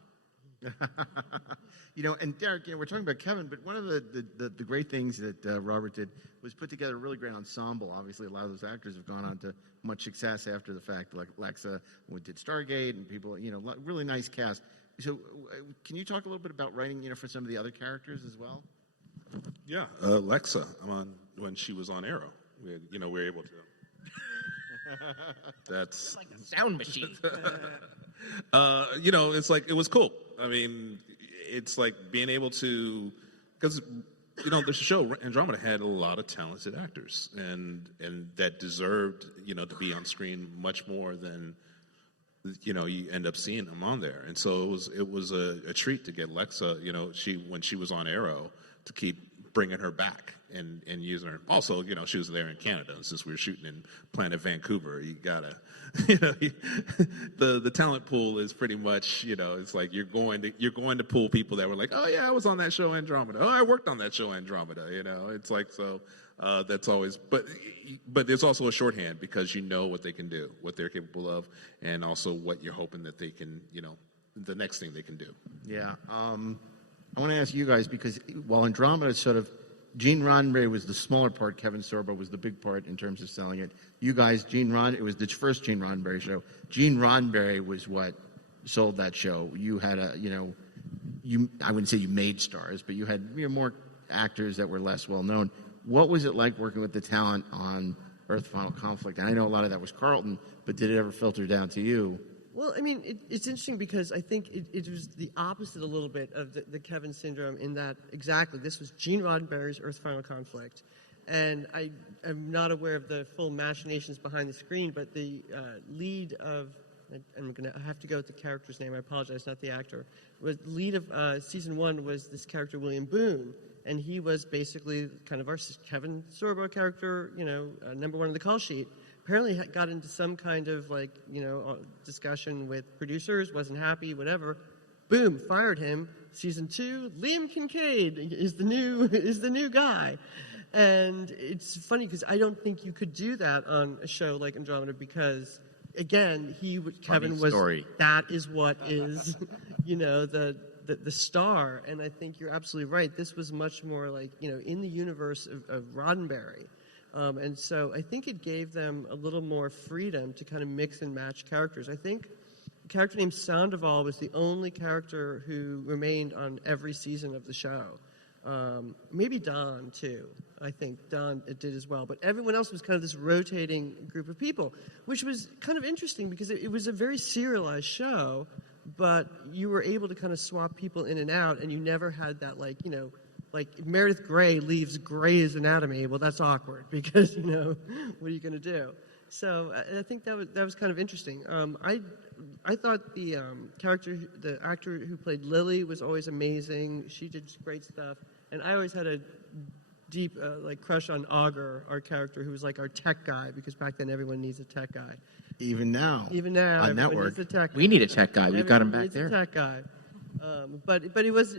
And Derek, we're talking about Kevin, but one of the great things that Robert did was put together a really great ensemble. Obviously, a lot of those actors have gone on to much success after the fact, like Lexa, who did Stargate, and people, really nice cast. So can you talk a little bit about writing, for some of the other characters as well? Yeah, Lexa, when she was on Arrow, we were able to. That's like a sound machine. It's like, it was cool. I mean, it's like being able to, because the show Andromeda had a lot of talented actors, and that deserved to be on screen much more than you end up seeing them on there. And so it was a treat to get Lexa. When she was on Arrow, to keep bringing her back and using her. Also, she was there in Canada, and since we were shooting in Planet Vancouver, you gotta, the talent pool is pretty much, it's like you're going to pull people that were like, oh yeah, I was on that show Andromeda. Oh, I worked on that show Andromeda. It's like, so that's always, but there's also a shorthand because what they can do, what they're capable of, and also what you're hoping that they can, the next thing they can do. Yeah. I want to ask you guys, because while Andromeda sort of, Gene Roddenberry was the smaller part, Kevin Sorbo was the big part in terms of selling it. You guys, it was the first Gene Roddenberry show. Gene Roddenberry was what sold that show. You had I wouldn't say you made stars, but you had more actors that were less well known. What was it like working with the talent on Earth Final Conflict? And I know a lot of that was Carlton, but did it ever filter down to you? Well, I mean, it's interesting because I think it was the opposite a little bit of the Kevin syndrome in that exactly this was Gene Roddenberry's Earth Final Conflict. And I am not aware of the full machinations behind the screen, but the lead of, I'm going to have to go with the character's name, I apologize, not the actor, was lead of season 1 was this character, William Boone. And he was basically kind of our Kevin Sorbo character, number 1 on the call sheet. Apparently got into some kind of discussion with producers, wasn't happy, whatever. Boom, fired him. Season 2, Liam Kincaid is the new guy. And it's funny because I don't think you could do that on a show like Andromeda because, again, Kevin was, that is what is, the star. And I think you're absolutely right. This was much more like, in the universe of Roddenberry. And so I think it gave them a little more freedom to kind of mix and match characters. I think a character named Sandoval was the only character who remained on every season of the show. Maybe Don, too. I think Don did as well. But everyone else was kind of this rotating group of people, which was kind of interesting because it was a very serialized show, but you were able to kind of swap people in and out, and you never had that, like, you know, like Meredith Grey leaves Grey's Anatomy. Well, that's awkward because, you know, what are you going to do? So I think that was kind of interesting. I thought the actor who played Lily was always amazing. She did great stuff, and I always had a deep like crush on Augur, our character, who was like our tech guy, because back then everyone needs a tech guy. Even now on network, we need a tech guy. We've got him back there. A tech guy. But it was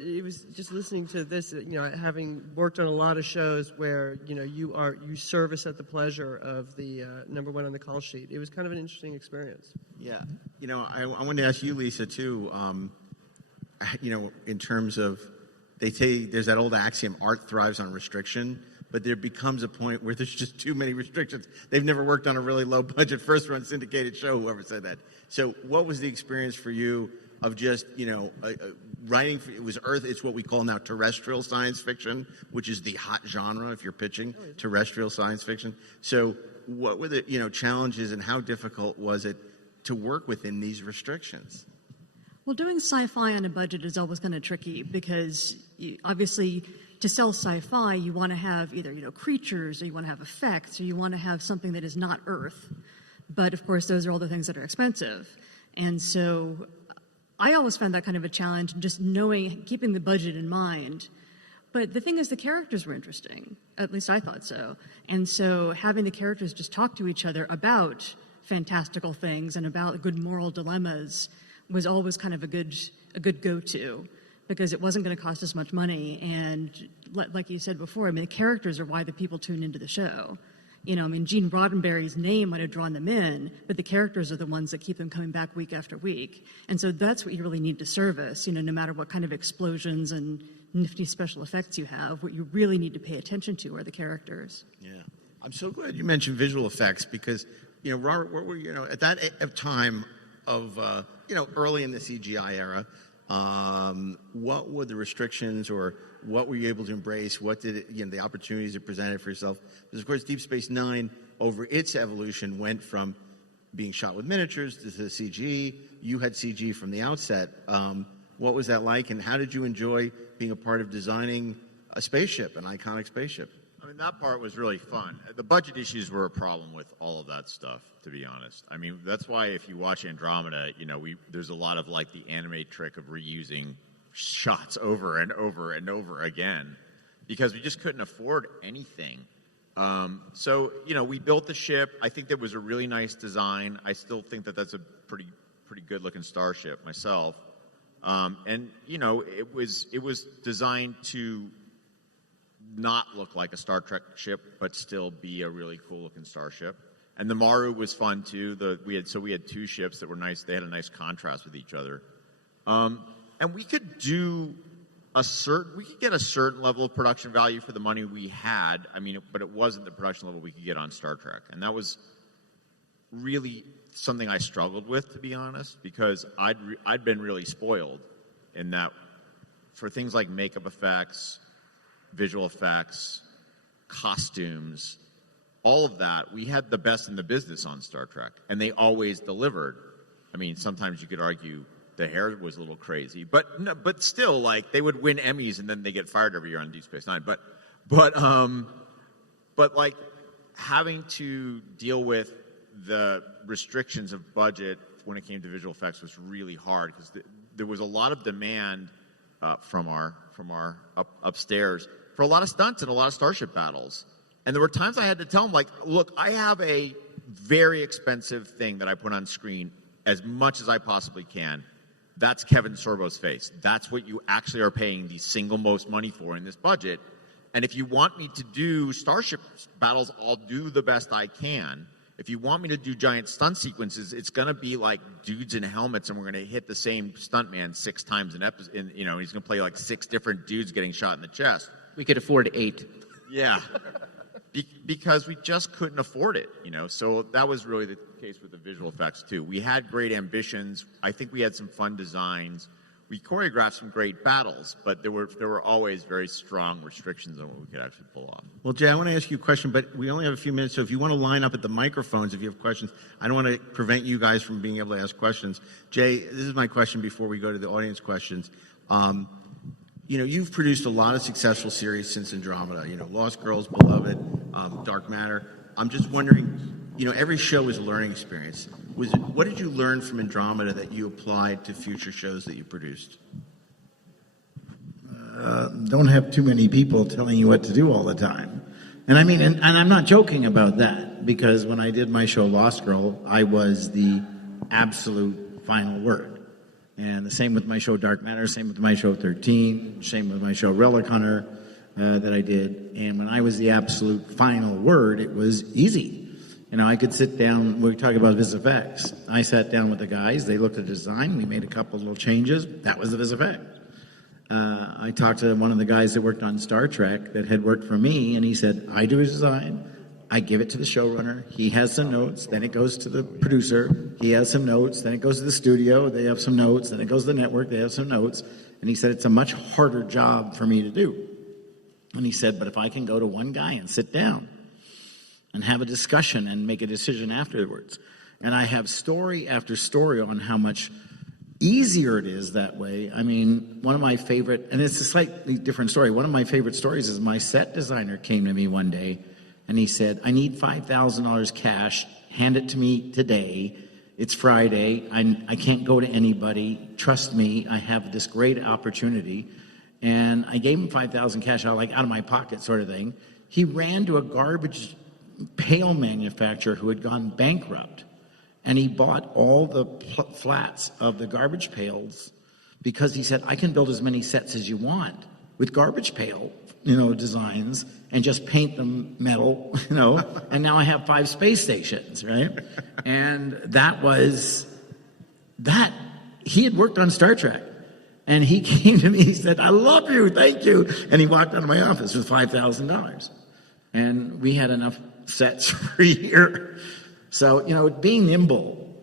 just listening to this, you know, having worked on a lot of shows where, you know, you service at the pleasure of the number one on the call sheet. It was kind of an interesting experience. Yeah, you know, I wanted to ask you, Lisa, too. You know, in terms of, they say there's that old axiom: art thrives on restriction. But there becomes a point where there's just too many restrictions. They've never worked on a really low budget first run syndicated show. Whoever said that. So, what was the experience for you of just, you know, writing? It was Earth. It's what we call now terrestrial science fiction, which is the hot genre if you're pitching terrestrial science fiction. So, what were the, you know, challenges, and how difficult was it to work within these restrictions? Well, doing sci-fi on a budget is always kind of tricky because obviously, to sell sci-fi, you want to have either, you know, creatures, or you want to have effects, or you want to have something that is not Earth. But of course, those are all the things that are expensive. And so I always found that kind of a challenge, just knowing, keeping the budget in mind. But the thing is, the characters were interesting. At least I thought so. And so having the characters just talk to each other about fantastical things and about good moral dilemmas was always kind of a good go-to, because it wasn't going to cost us much money. And like you said before, I mean, the characters are why the people tune into the show. You know, I mean, Gene Roddenberry's name might have drawn them in, but the characters are the ones that keep them coming back week after week. And so that's what you really need to service, you know, no matter what kind of explosions and nifty special effects you have, what you really need to pay attention to are the characters. Yeah. I'm so glad you mentioned visual effects because, you know, Robert, what were, you know, at that time of, you know, early in the CGI era, what were the restrictions, or what were you able to embrace? What did it, you know, the opportunities it presented for yourself? Because of course, Deep Space Nine, over its evolution, went from being shot with miniatures to the CG. You had CG from the outset. What was that like, and how did you enjoy being a part of designing a spaceship, an iconic spaceship? I mean, that part was really fun. The budget issues were a problem with all of that stuff, to be honest. I mean, that's why if you watch Andromeda, you know, there's a lot of like the anime trick of reusing shots over and over and over again, because we just couldn't afford anything. So, you know, we built the ship. I think that was a really nice design. I still think that that's a pretty good looking starship myself. And, you know, it was designed to not look like a Star Trek ship, but still be a really cool looking starship. And the Maru was fun too. We had two ships that were nice. They had a nice contrast with each other. And we could get a certain level of production value for the money we had. I mean, but it wasn't the production level we could get on Star Trek. And that was really something I struggled with, to be honest, because I'd been really spoiled in that for things like makeup effects, visual effects, costumes, all of that, we had the best in the business on Star Trek, and they always delivered. I mean, sometimes you could argue the hair was a little crazy, but still, like, they would win Emmys and then they get fired every year on Deep Space Nine. But like having to deal with the restrictions of budget when it came to visual effects was really hard, because there was a lot of demand from our upstairs for a lot of stunts and a lot of starship battles. And there were times I had to tell them, like, look, I have a very expensive thing that I put on screen as much as I possibly can. That's Kevin Sorbo's face. That's what you actually are paying the single most money for in this budget. And if you want me to do starship battles, I'll do the best I can. If you want me to do giant stunt sequences, it's going to be like dudes in helmets, and we're going to hit the same stuntman 6 times an episode. You know, he's going to play like 6 different dudes getting shot in the chest. We could afford 8. Yeah. Because we just couldn't afford it, you know. So that was really the case with the visual effects too. We had great ambitions. I think we had some fun designs. we choreographed some great battles, but there were always very strong restrictions on what we could actually pull off. Well, Jay, I want to ask you a question, but we only have a few minutes, so if you want to line up at the microphones if you have questions, I don't want to prevent you guys from being able to ask questions. Jay, this is my question before we go to the audience questions. You've produced a lot of successful series since Andromeda. Lost Girls, Beloved, Dark Matter. I'm just wondering, every show is a learning experience. What did you learn from Andromeda that you applied to future shows that you produced? Don't have too many people telling you what to do all the time. And I'm not joking about that, because when I did my show Lost Girl, I was the absolute final word. And the same with my show Dark Matter, same with my show 13, same with my show Relic Hunter that I did. And when I was the absolute final word, it was easy. I could sit down, we talk about VisFX. I sat down with the guys, they looked at the design, we made a couple little changes, that was the VisFX. I talked to one of the guys that worked on Star Trek that had worked for me, and he said, I do his design, I give it to the showrunner, he has some notes, then it goes to the producer, he has some notes, then it goes to the studio, they have some notes, then it goes to the network, they have some notes, and he said, it's a much harder job for me to do. And he said, but if I can go to one guy and sit down and have a discussion and make a decision afterwards. And I have story after story on how much easier it is that way. One of my favorite, and it's a slightly different story, one of my favorite stories is my set designer came to me one day and he said, I need $5,000 cash, hand it to me today. It's Friday, I can't go to anybody, trust me, I have this great opportunity. And I gave him $5,000 cash out of my pocket sort of thing. He ran to a garbage pail manufacturer who had gone bankrupt, and he bought all the flats of the garbage pails because he said, I can build as many sets as you want with garbage pail designs and just paint them metal, and now I have 5 space stations, right? And he had worked on Star Trek, and he came to me, he said, I love you, thank you, and he walked out of my office with $5,000, and we had enough sets for a year. So, being nimble,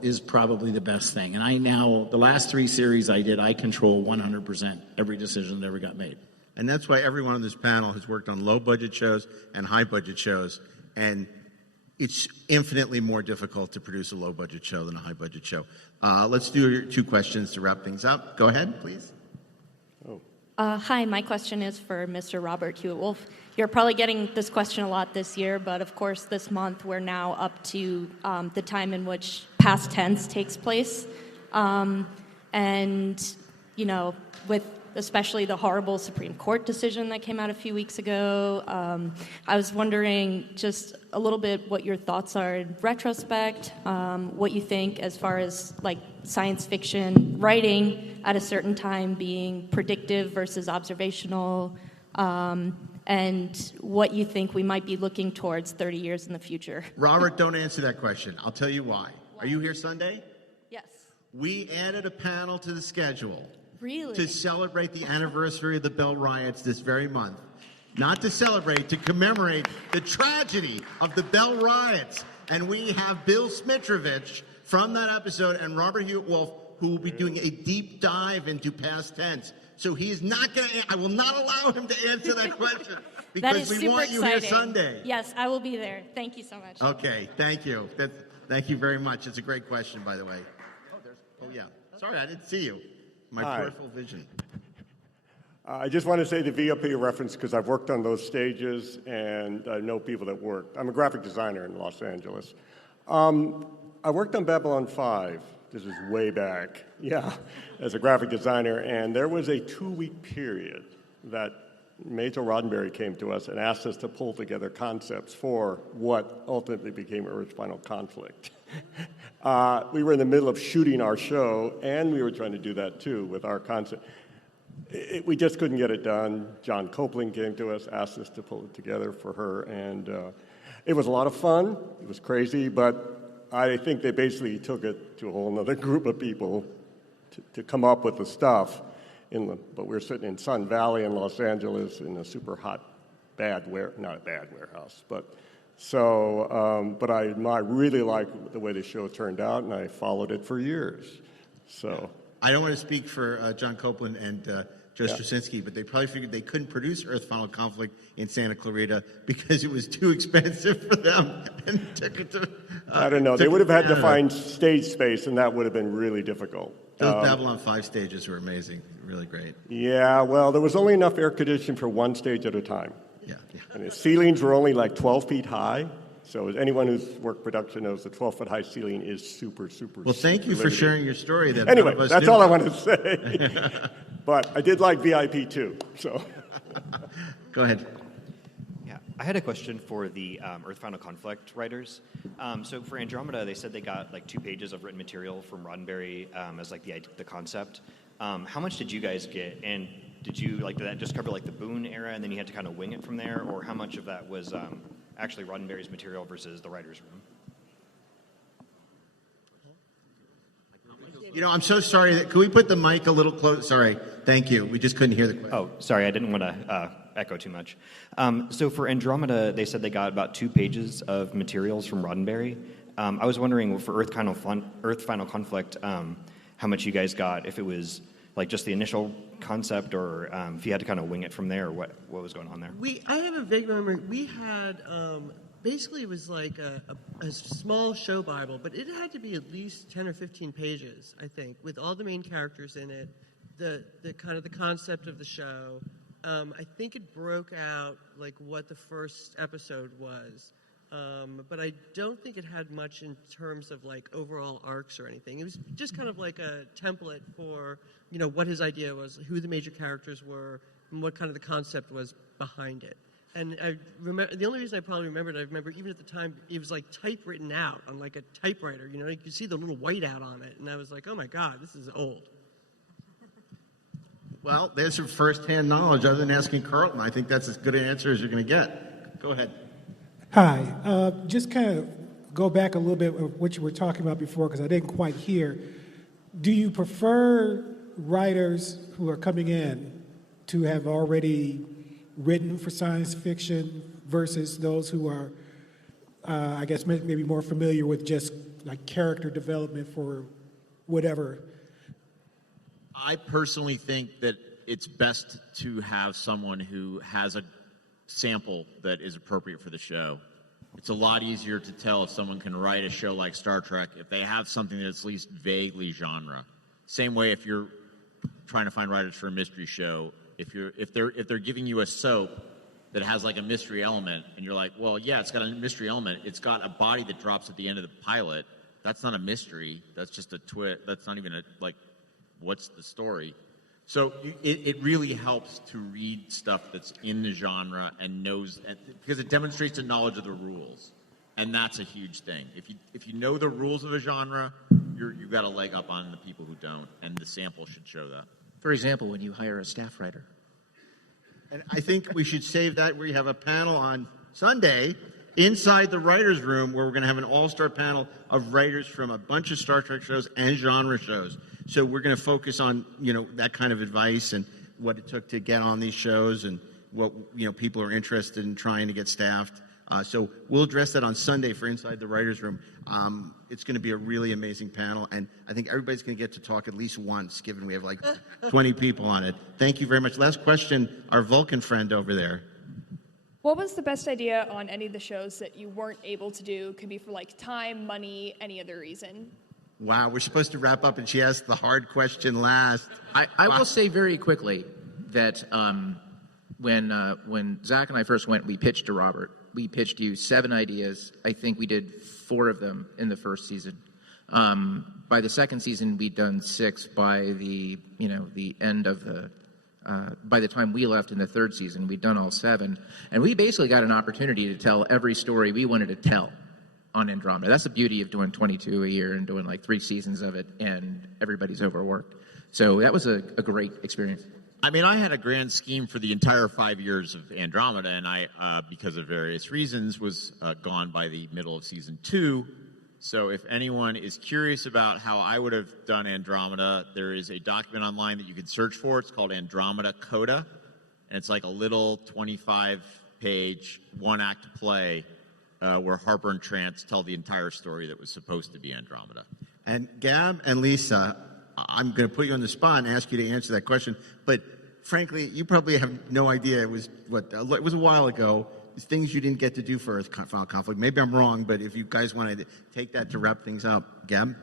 is probably the best thing. And the last 3 series I did, I control 100% every decision that ever got made. And that's why everyone on this panel has worked on low-budget shows and high-budget shows. And it's infinitely more difficult to produce a low-budget show than a high-budget show. Let's do your 2 questions to wrap things up. Go ahead, please. Hi, my question is for Mr. Robert Hewitt Wolfe. You're probably getting this question a lot this year, but of course this month we're now up to the time in which past tense takes place. With especially the horrible Supreme Court decision that came out a few weeks ago, I was wondering just a little bit what your thoughts are in retrospect, what you think as far as science fiction writing at a certain time being predictive versus observational, and what you think we might be looking towards 30 years in the future. Robert, don't answer that question. I'll tell you why. Are you here Sunday? Yes. We added a panel to the schedule. Really? To celebrate the anniversary of the Bell Riots this very month. Not to celebrate, to commemorate the tragedy of the Bell Riots. And we have Bill Smitrovich from that episode and Robert Hewitt Wolfe, who will be doing a deep dive into past tense. So he is not going to, I will not allow him to answer that question because we want you here Sunday. Yes, I will be there. Thank you so much. Okay, thank you. Thank you very much. It's a great question, by the way. Oh, yeah. Sorry, I didn't see you. My peripheral vision. I just want to say the VOP reference because I've worked on those stages and I know people that worked. I'm a graphic designer in Los Angeles. I worked on Babylon 5. This is way back, as a graphic designer, and there was a 2-week period that Major Roddenberry came to us and asked us to pull together concepts for what ultimately became Earth's final conflict. We were in the middle of shooting our show, and we were trying to do that too with our concept. We just couldn't get it done. John Copeland came to us, asked us to pull it together for her, and it was a lot of fun. It was crazy, but I think they basically took it to a whole other group of people to come up with the stuff. But we're sitting in Sun Valley in Los Angeles in a super hot, not a bad warehouse. But I really like the way the show turned out, and I followed it for years. So I don't want to speak for John Copeland and Joe Straczynski, but they probably figured they couldn't produce Earth Final Conflict in Santa Clarita because it was too expensive for them and took it to... I don't know. They would have had to find stage space, and that would have been really difficult. Those Babylon 5 stages were amazing. Really great. Yeah, well, there was only enough air conditioning for one stage at a time. Yeah. And the ceilings were only like 12 feet high. So as anyone who's worked production knows, the 12-foot-high ceiling is super, super. Well, thank you for sharing your story. That anyway, none of us that's knew. all I wanted to say. But I did like VIP too. So. Go ahead. Yeah, I had a question for the Earth Final Conflict writers. So for Andromeda, they said they got like 2 pages of written material from Roddenberry as like the concept. How much did you guys get? And did you did that just cover like the Boone era, and then you had to kind of wing it from there, or how much of that was actually Roddenberry's material versus the writer's room? You know, I'm so sorry. Can we put the mic a little close? Sorry. Thank you. We just couldn't hear the question. Oh, sorry. I didn't want to echo too much. So for Andromeda, they said they got about 2 pages of materials from Roddenberry. I was wondering for Earth Final Conflict, how much you guys got, if it was like just the initial concept, or if you had to kind of wing it from there, or what was going on there? I have a vague memory. We had, basically it was like a small show Bible, but it had to be at least 10 or 15 pages, I think, with all the main characters in it, the kind of the concept of the show. I think it broke out like what the first episode was. But I don't think it had much in terms of like overall arcs or anything. It was just kind of like a template for, what his idea was, who the major characters were, and what kind of the concept was behind it. And I remember, the only reason I probably remembered, I remember even at the time, it was like typewritten out on like a typewriter, you could see the little whiteout on it. And I was like, oh my God, this is old. Well, there's some first-hand knowledge other than asking Carlton. I think that's as good an answer as you're going to get. Go ahead. Hi. Just kind of go back a little bit of what you were talking about before, because I didn't quite hear. Do you prefer writers who are coming in to have already written for science fiction versus those who are, I guess, maybe more familiar with just like character development for whatever? I personally think that it's best to have someone who has a sample that is appropriate for the show. It's a lot easier to tell if someone can write a show like Star Trek if they have something that's at least vaguely genre. Same way if you're trying to find writers for a mystery show, if they're giving you a soap that has like a mystery element and you're like, well, yeah, it's got a mystery element. It's got a body that drops at the end of the pilot. That's not a mystery. That's just a twist. That's not even what's the story? So it really helps to read stuff that's in the genre and knows, because it demonstrates a knowledge of the rules, and that's a huge thing. If you know the rules of a genre, you've got a leg up on the people who don't, and the sample should show that. For example, when you hire a staff writer. And I think we should save that. We have a panel on Sunday inside the writers' room where we're going to have an all-star panel of writers from a bunch of Star Trek shows and genre shows. So we're going to focus on, that kind of advice and what it took to get on these shows and what, people are interested in trying to get staffed. So we'll address that on Sunday for Inside the Writers' Room. It's going to be a really amazing panel, and I think everybody's going to get to talk at least once, given we have like 20 people on it. Thank you very much. Last question, our Vulcan friend over there. What was the best idea on any of the shows that you weren't able to do? Could be for like time, money, any other reason. Wow, we're supposed to wrap up, and she asked the hard question last. I will say very quickly that when Zach and I first went, we pitched to Robert. We pitched you 7 ideas. I think we did 4 of them in the first season. By the second season, we'd done 6. By the end of the by the time we left in the third season, we'd done all 7, and we basically got an opportunity to tell every story we wanted to tell on Andromeda. That's the beauty of doing 22 a year and doing like 3 seasons of it, and everybody's overworked. So that was a great experience. I mean, I had a grand scheme for the entire 5 years of Andromeda, and I, because of various reasons, was gone by the middle of season 2. So if anyone is curious about how I would have done Andromeda, there is a document online that you can search for. It's called Andromeda Coda, and it's like a little 25-page, 1-act play where Harper and Trance tell the entire story that was supposed to be Andromeda. And Gab and Lisa, I'm going to put you on the spot and ask you to answer that question. But frankly, you probably have no idea. It was it was a while ago. It's things you didn't get to do for Earth Final Conflict. Maybe I'm wrong, but if you guys want to take that to wrap things up, Gab.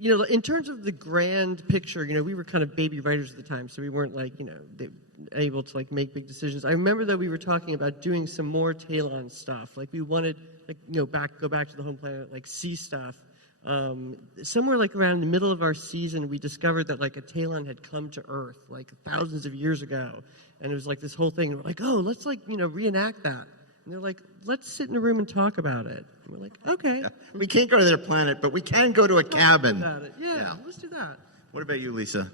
In terms of the grand picture, we were kind of baby writers at the time, so we weren't able to make big decisions. I remember that we were talking about doing some more Talon stuff. Like we wanted, go back to the home planet, see stuff. Somewhere around the middle of our season, we discovered that a Talon had come to Earth thousands of years ago, and it was this whole thing. And we're oh, let's reenact that. And they're let's sit in a room and talk about it. And we're okay. Yeah. We can't go to their planet, but we can go to a cabin. Yeah, let's do that. What about you, Lisa?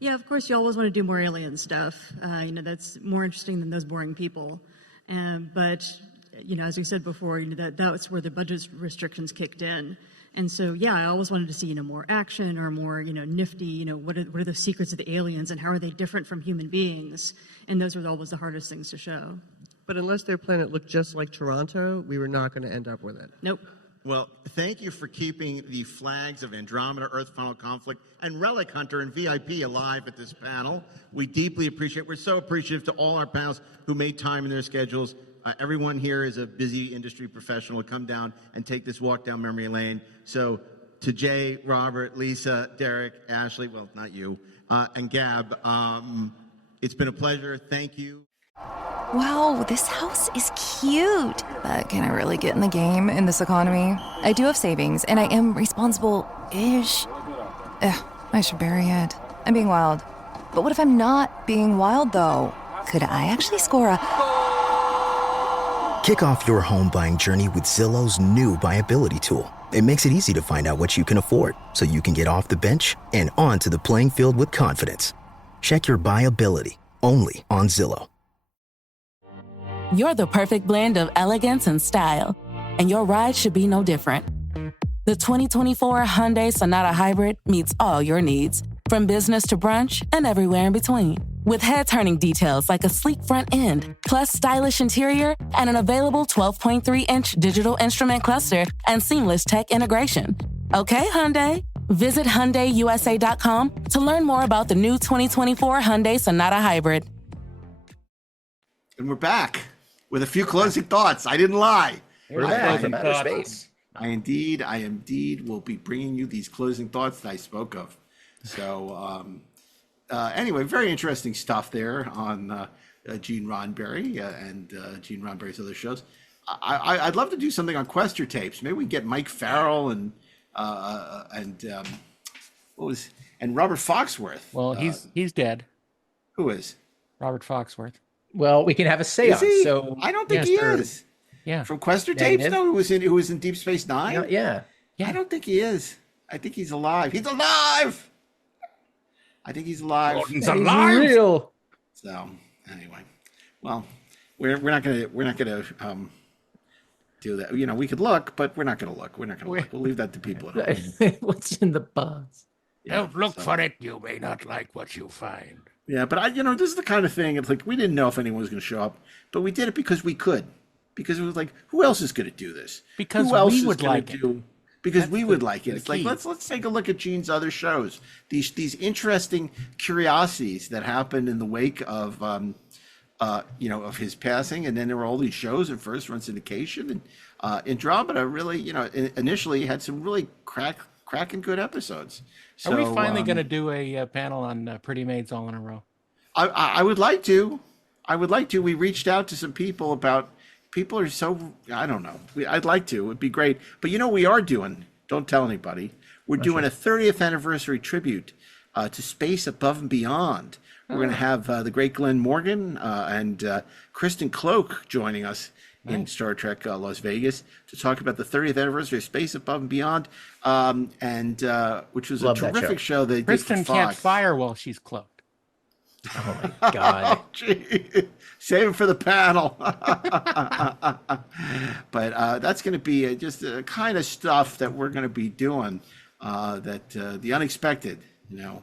Yeah, of course, you always want to do more alien stuff. That's more interesting than those boring people. But as we said before, that's where the budget restrictions kicked in. And so, yeah, I always wanted to see, more action or more, nifty, what are the secrets of the aliens and how are they different from human beings? And those were always the hardest things to show. But unless their planet looked just like Toronto, we were not going to end up with it. Nope. Well, thank you for keeping the flags of Andromeda, Earth Final Conflict, and Relic Hunter and VIP alive at this panel. We deeply appreciate. We're so appreciative to all our panels who made time in their schedules. Everyone here is a busy industry professional to come down and take this walk down memory lane. So to Jay, Robert, Lisa, Derek, Ashley, well, not you, and Gab, it's been a pleasure. Thank you. Wow, this house is cute. But can I really get in the game in this economy? I do have savings, and I am responsible-ish. I should bury it. I'm being wild. But what if I'm not being wild, though? Could I actually score a... Kick off your home buying journey with Zillow's new BuyAbility tool. It makes it easy to find out what you can afford, so you can get off the bench and onto the playing field with confidence. Check your BuyAbility, only on Zillow. You're the perfect blend of elegance and style, and your ride should be no different. The 2024 Hyundai Sonata Hybrid meets all your needs, from business to brunch and everywhere in between. With head-turning details like a sleek front end, plus stylish interior, and an available 12.3-inch digital instrument cluster and seamless tech integration. Okay, Hyundai. Visit HyundaiUSA.com to learn more about the new 2024 Hyundai Sonata Hybrid. And we're back with a few closing thoughts. I didn't lie. We're back from outer space. I indeed will be bringing you these closing thoughts that I spoke of. So, anyway, very interesting stuff there on Gene Roddenberry and Gene Roddenberry's other shows. I'd love to do something on Quester tapes. Maybe we can get Mike Farrell and Robert Foxworth. Well, he's dead. Who is? Robert Foxworth. Well, we can have a seance. So I don't think he is. Yeah. From Quester tapes, though, who was in Deep Space Nine. Yeah. I don't think he is. I think he's alive. He's alive. I think he's alive. He's alive. Real. So anyway, well, we're not gonna do that. We could look, but we're not gonna look. We're not gonna look. We'll leave that to people at home. What's in the box? Don't look for it. You may not like what you find. Yeah, but this is the kind of thing. It's we didn't know if anyone was going to show up, but we did it because we could. Because it was who else is going to do this? Because who else we is would gonna like it. Because we would like it. It's key. let's take a look at Gene's other shows. These interesting curiosities that happened in the wake of of his passing, and then there were all these shows at first run syndication, and Andromeda really initially had some really cracking good episodes. So, are we finally going to do a panel on Pretty Maids all in a row? I would like to. We reached out to some people about. People are so, I don't know. I'd like to. It would be great. But we are doing, don't tell anybody, we're doing a 30th anniversary tribute to Space Above and Beyond. We're going to have the great Glenn Morgan and Kristen Cloak joining us in Star Trek Las Vegas to talk about the 30th anniversary of Space Above and Beyond, which was a terrific show they Kristen did for Fox. can't fire while she's cloaked. Oh my God. Save it for the panel. But that's going to be just the kind of stuff that we're going to be doing, the unexpected, that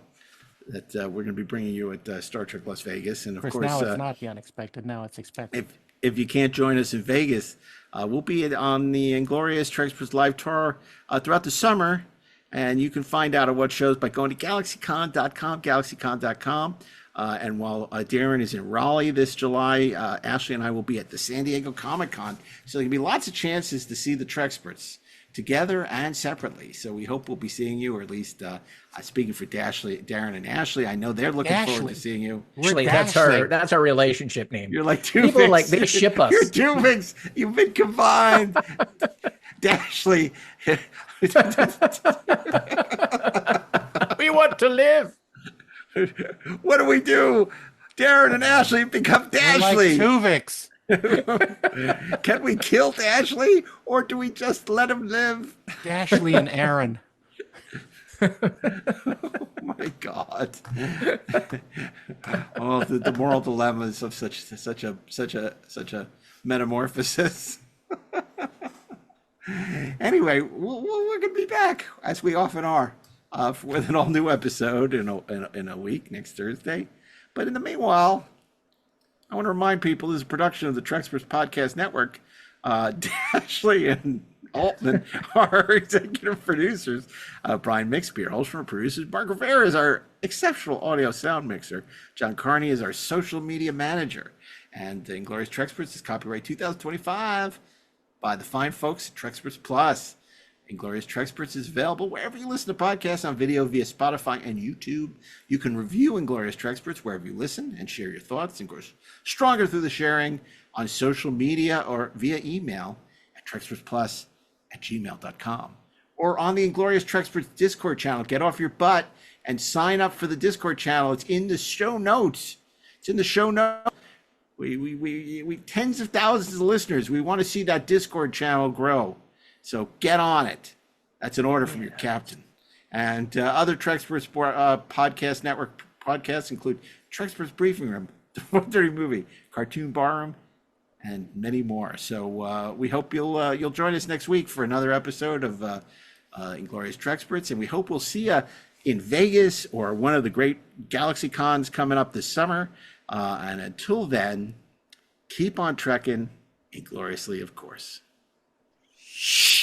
we're going to be bringing you at Star Trek Las Vegas. And of course, now it's not the unexpected. Now it's expected. If you can't join us in Vegas, we'll be on the Inglorious Treksperts live tour throughout the summer. And you can find out what shows by going to galaxycon.com, galaxycon.com. And while Darren is in Raleigh this July, Ashley and I will be at the San Diego Comic-Con. So there can be lots of chances to see the Treksperts together and separately. So we hope we'll be seeing you, or at least speaking for Darren and Ashley, I know they're looking forward to seeing you. Actually, that's our relationship name. You're like two people Vics. Like they ship us. You're two Vics. You've been combined. Dashley. We want to live. What do we do? Darren and Ashley have become Dashley. Like Tuvix. Can we kill Dashley, or do we just let him live? Dashley and Aaron. Oh my God! Oh, the moral dilemmas of such a metamorphosis. Anyway, we're going to be back, as we often are, with an all-new episode in a week, next Thursday. But in the meanwhile, I want to remind people this is a production of the Treksperts Podcast Network. Dashley and Altman are our executive producers. Brian Mixbeer, host from producers. Mark Rivera is our exceptional audio sound mixer. John Carney is our social media manager. And Inglorious Treksperts is copyright 2025 by the fine folks at Treksperts Plus. Inglorious Treksperts is available wherever you listen to podcasts, on video via Spotify and YouTube. You can review Inglorious Treksperts wherever you listen and share your thoughts and grow stronger through the sharing on social media or via email at trekspertsplus@gmail.com. Or on the Inglorious Treksperts Discord channel. Get off your butt and sign up for the Discord channel. It's in the show notes. It's in the show notes. We tens of thousands of listeners. We want to see that Discord channel grow. So get on it. That's an order from your captain. And other Treksperts Podcast Network podcasts include Treksperts Briefing Room, The 1:30 Movie, Cartoon Barroom, and many more. So we hope you'll join us next week for another episode of Inglorious Treksperts, and we hope we'll see you in Vegas or one of the great Galaxy Cons coming up this summer. And until then, keep on trekking, ingloriously, of course. Shh.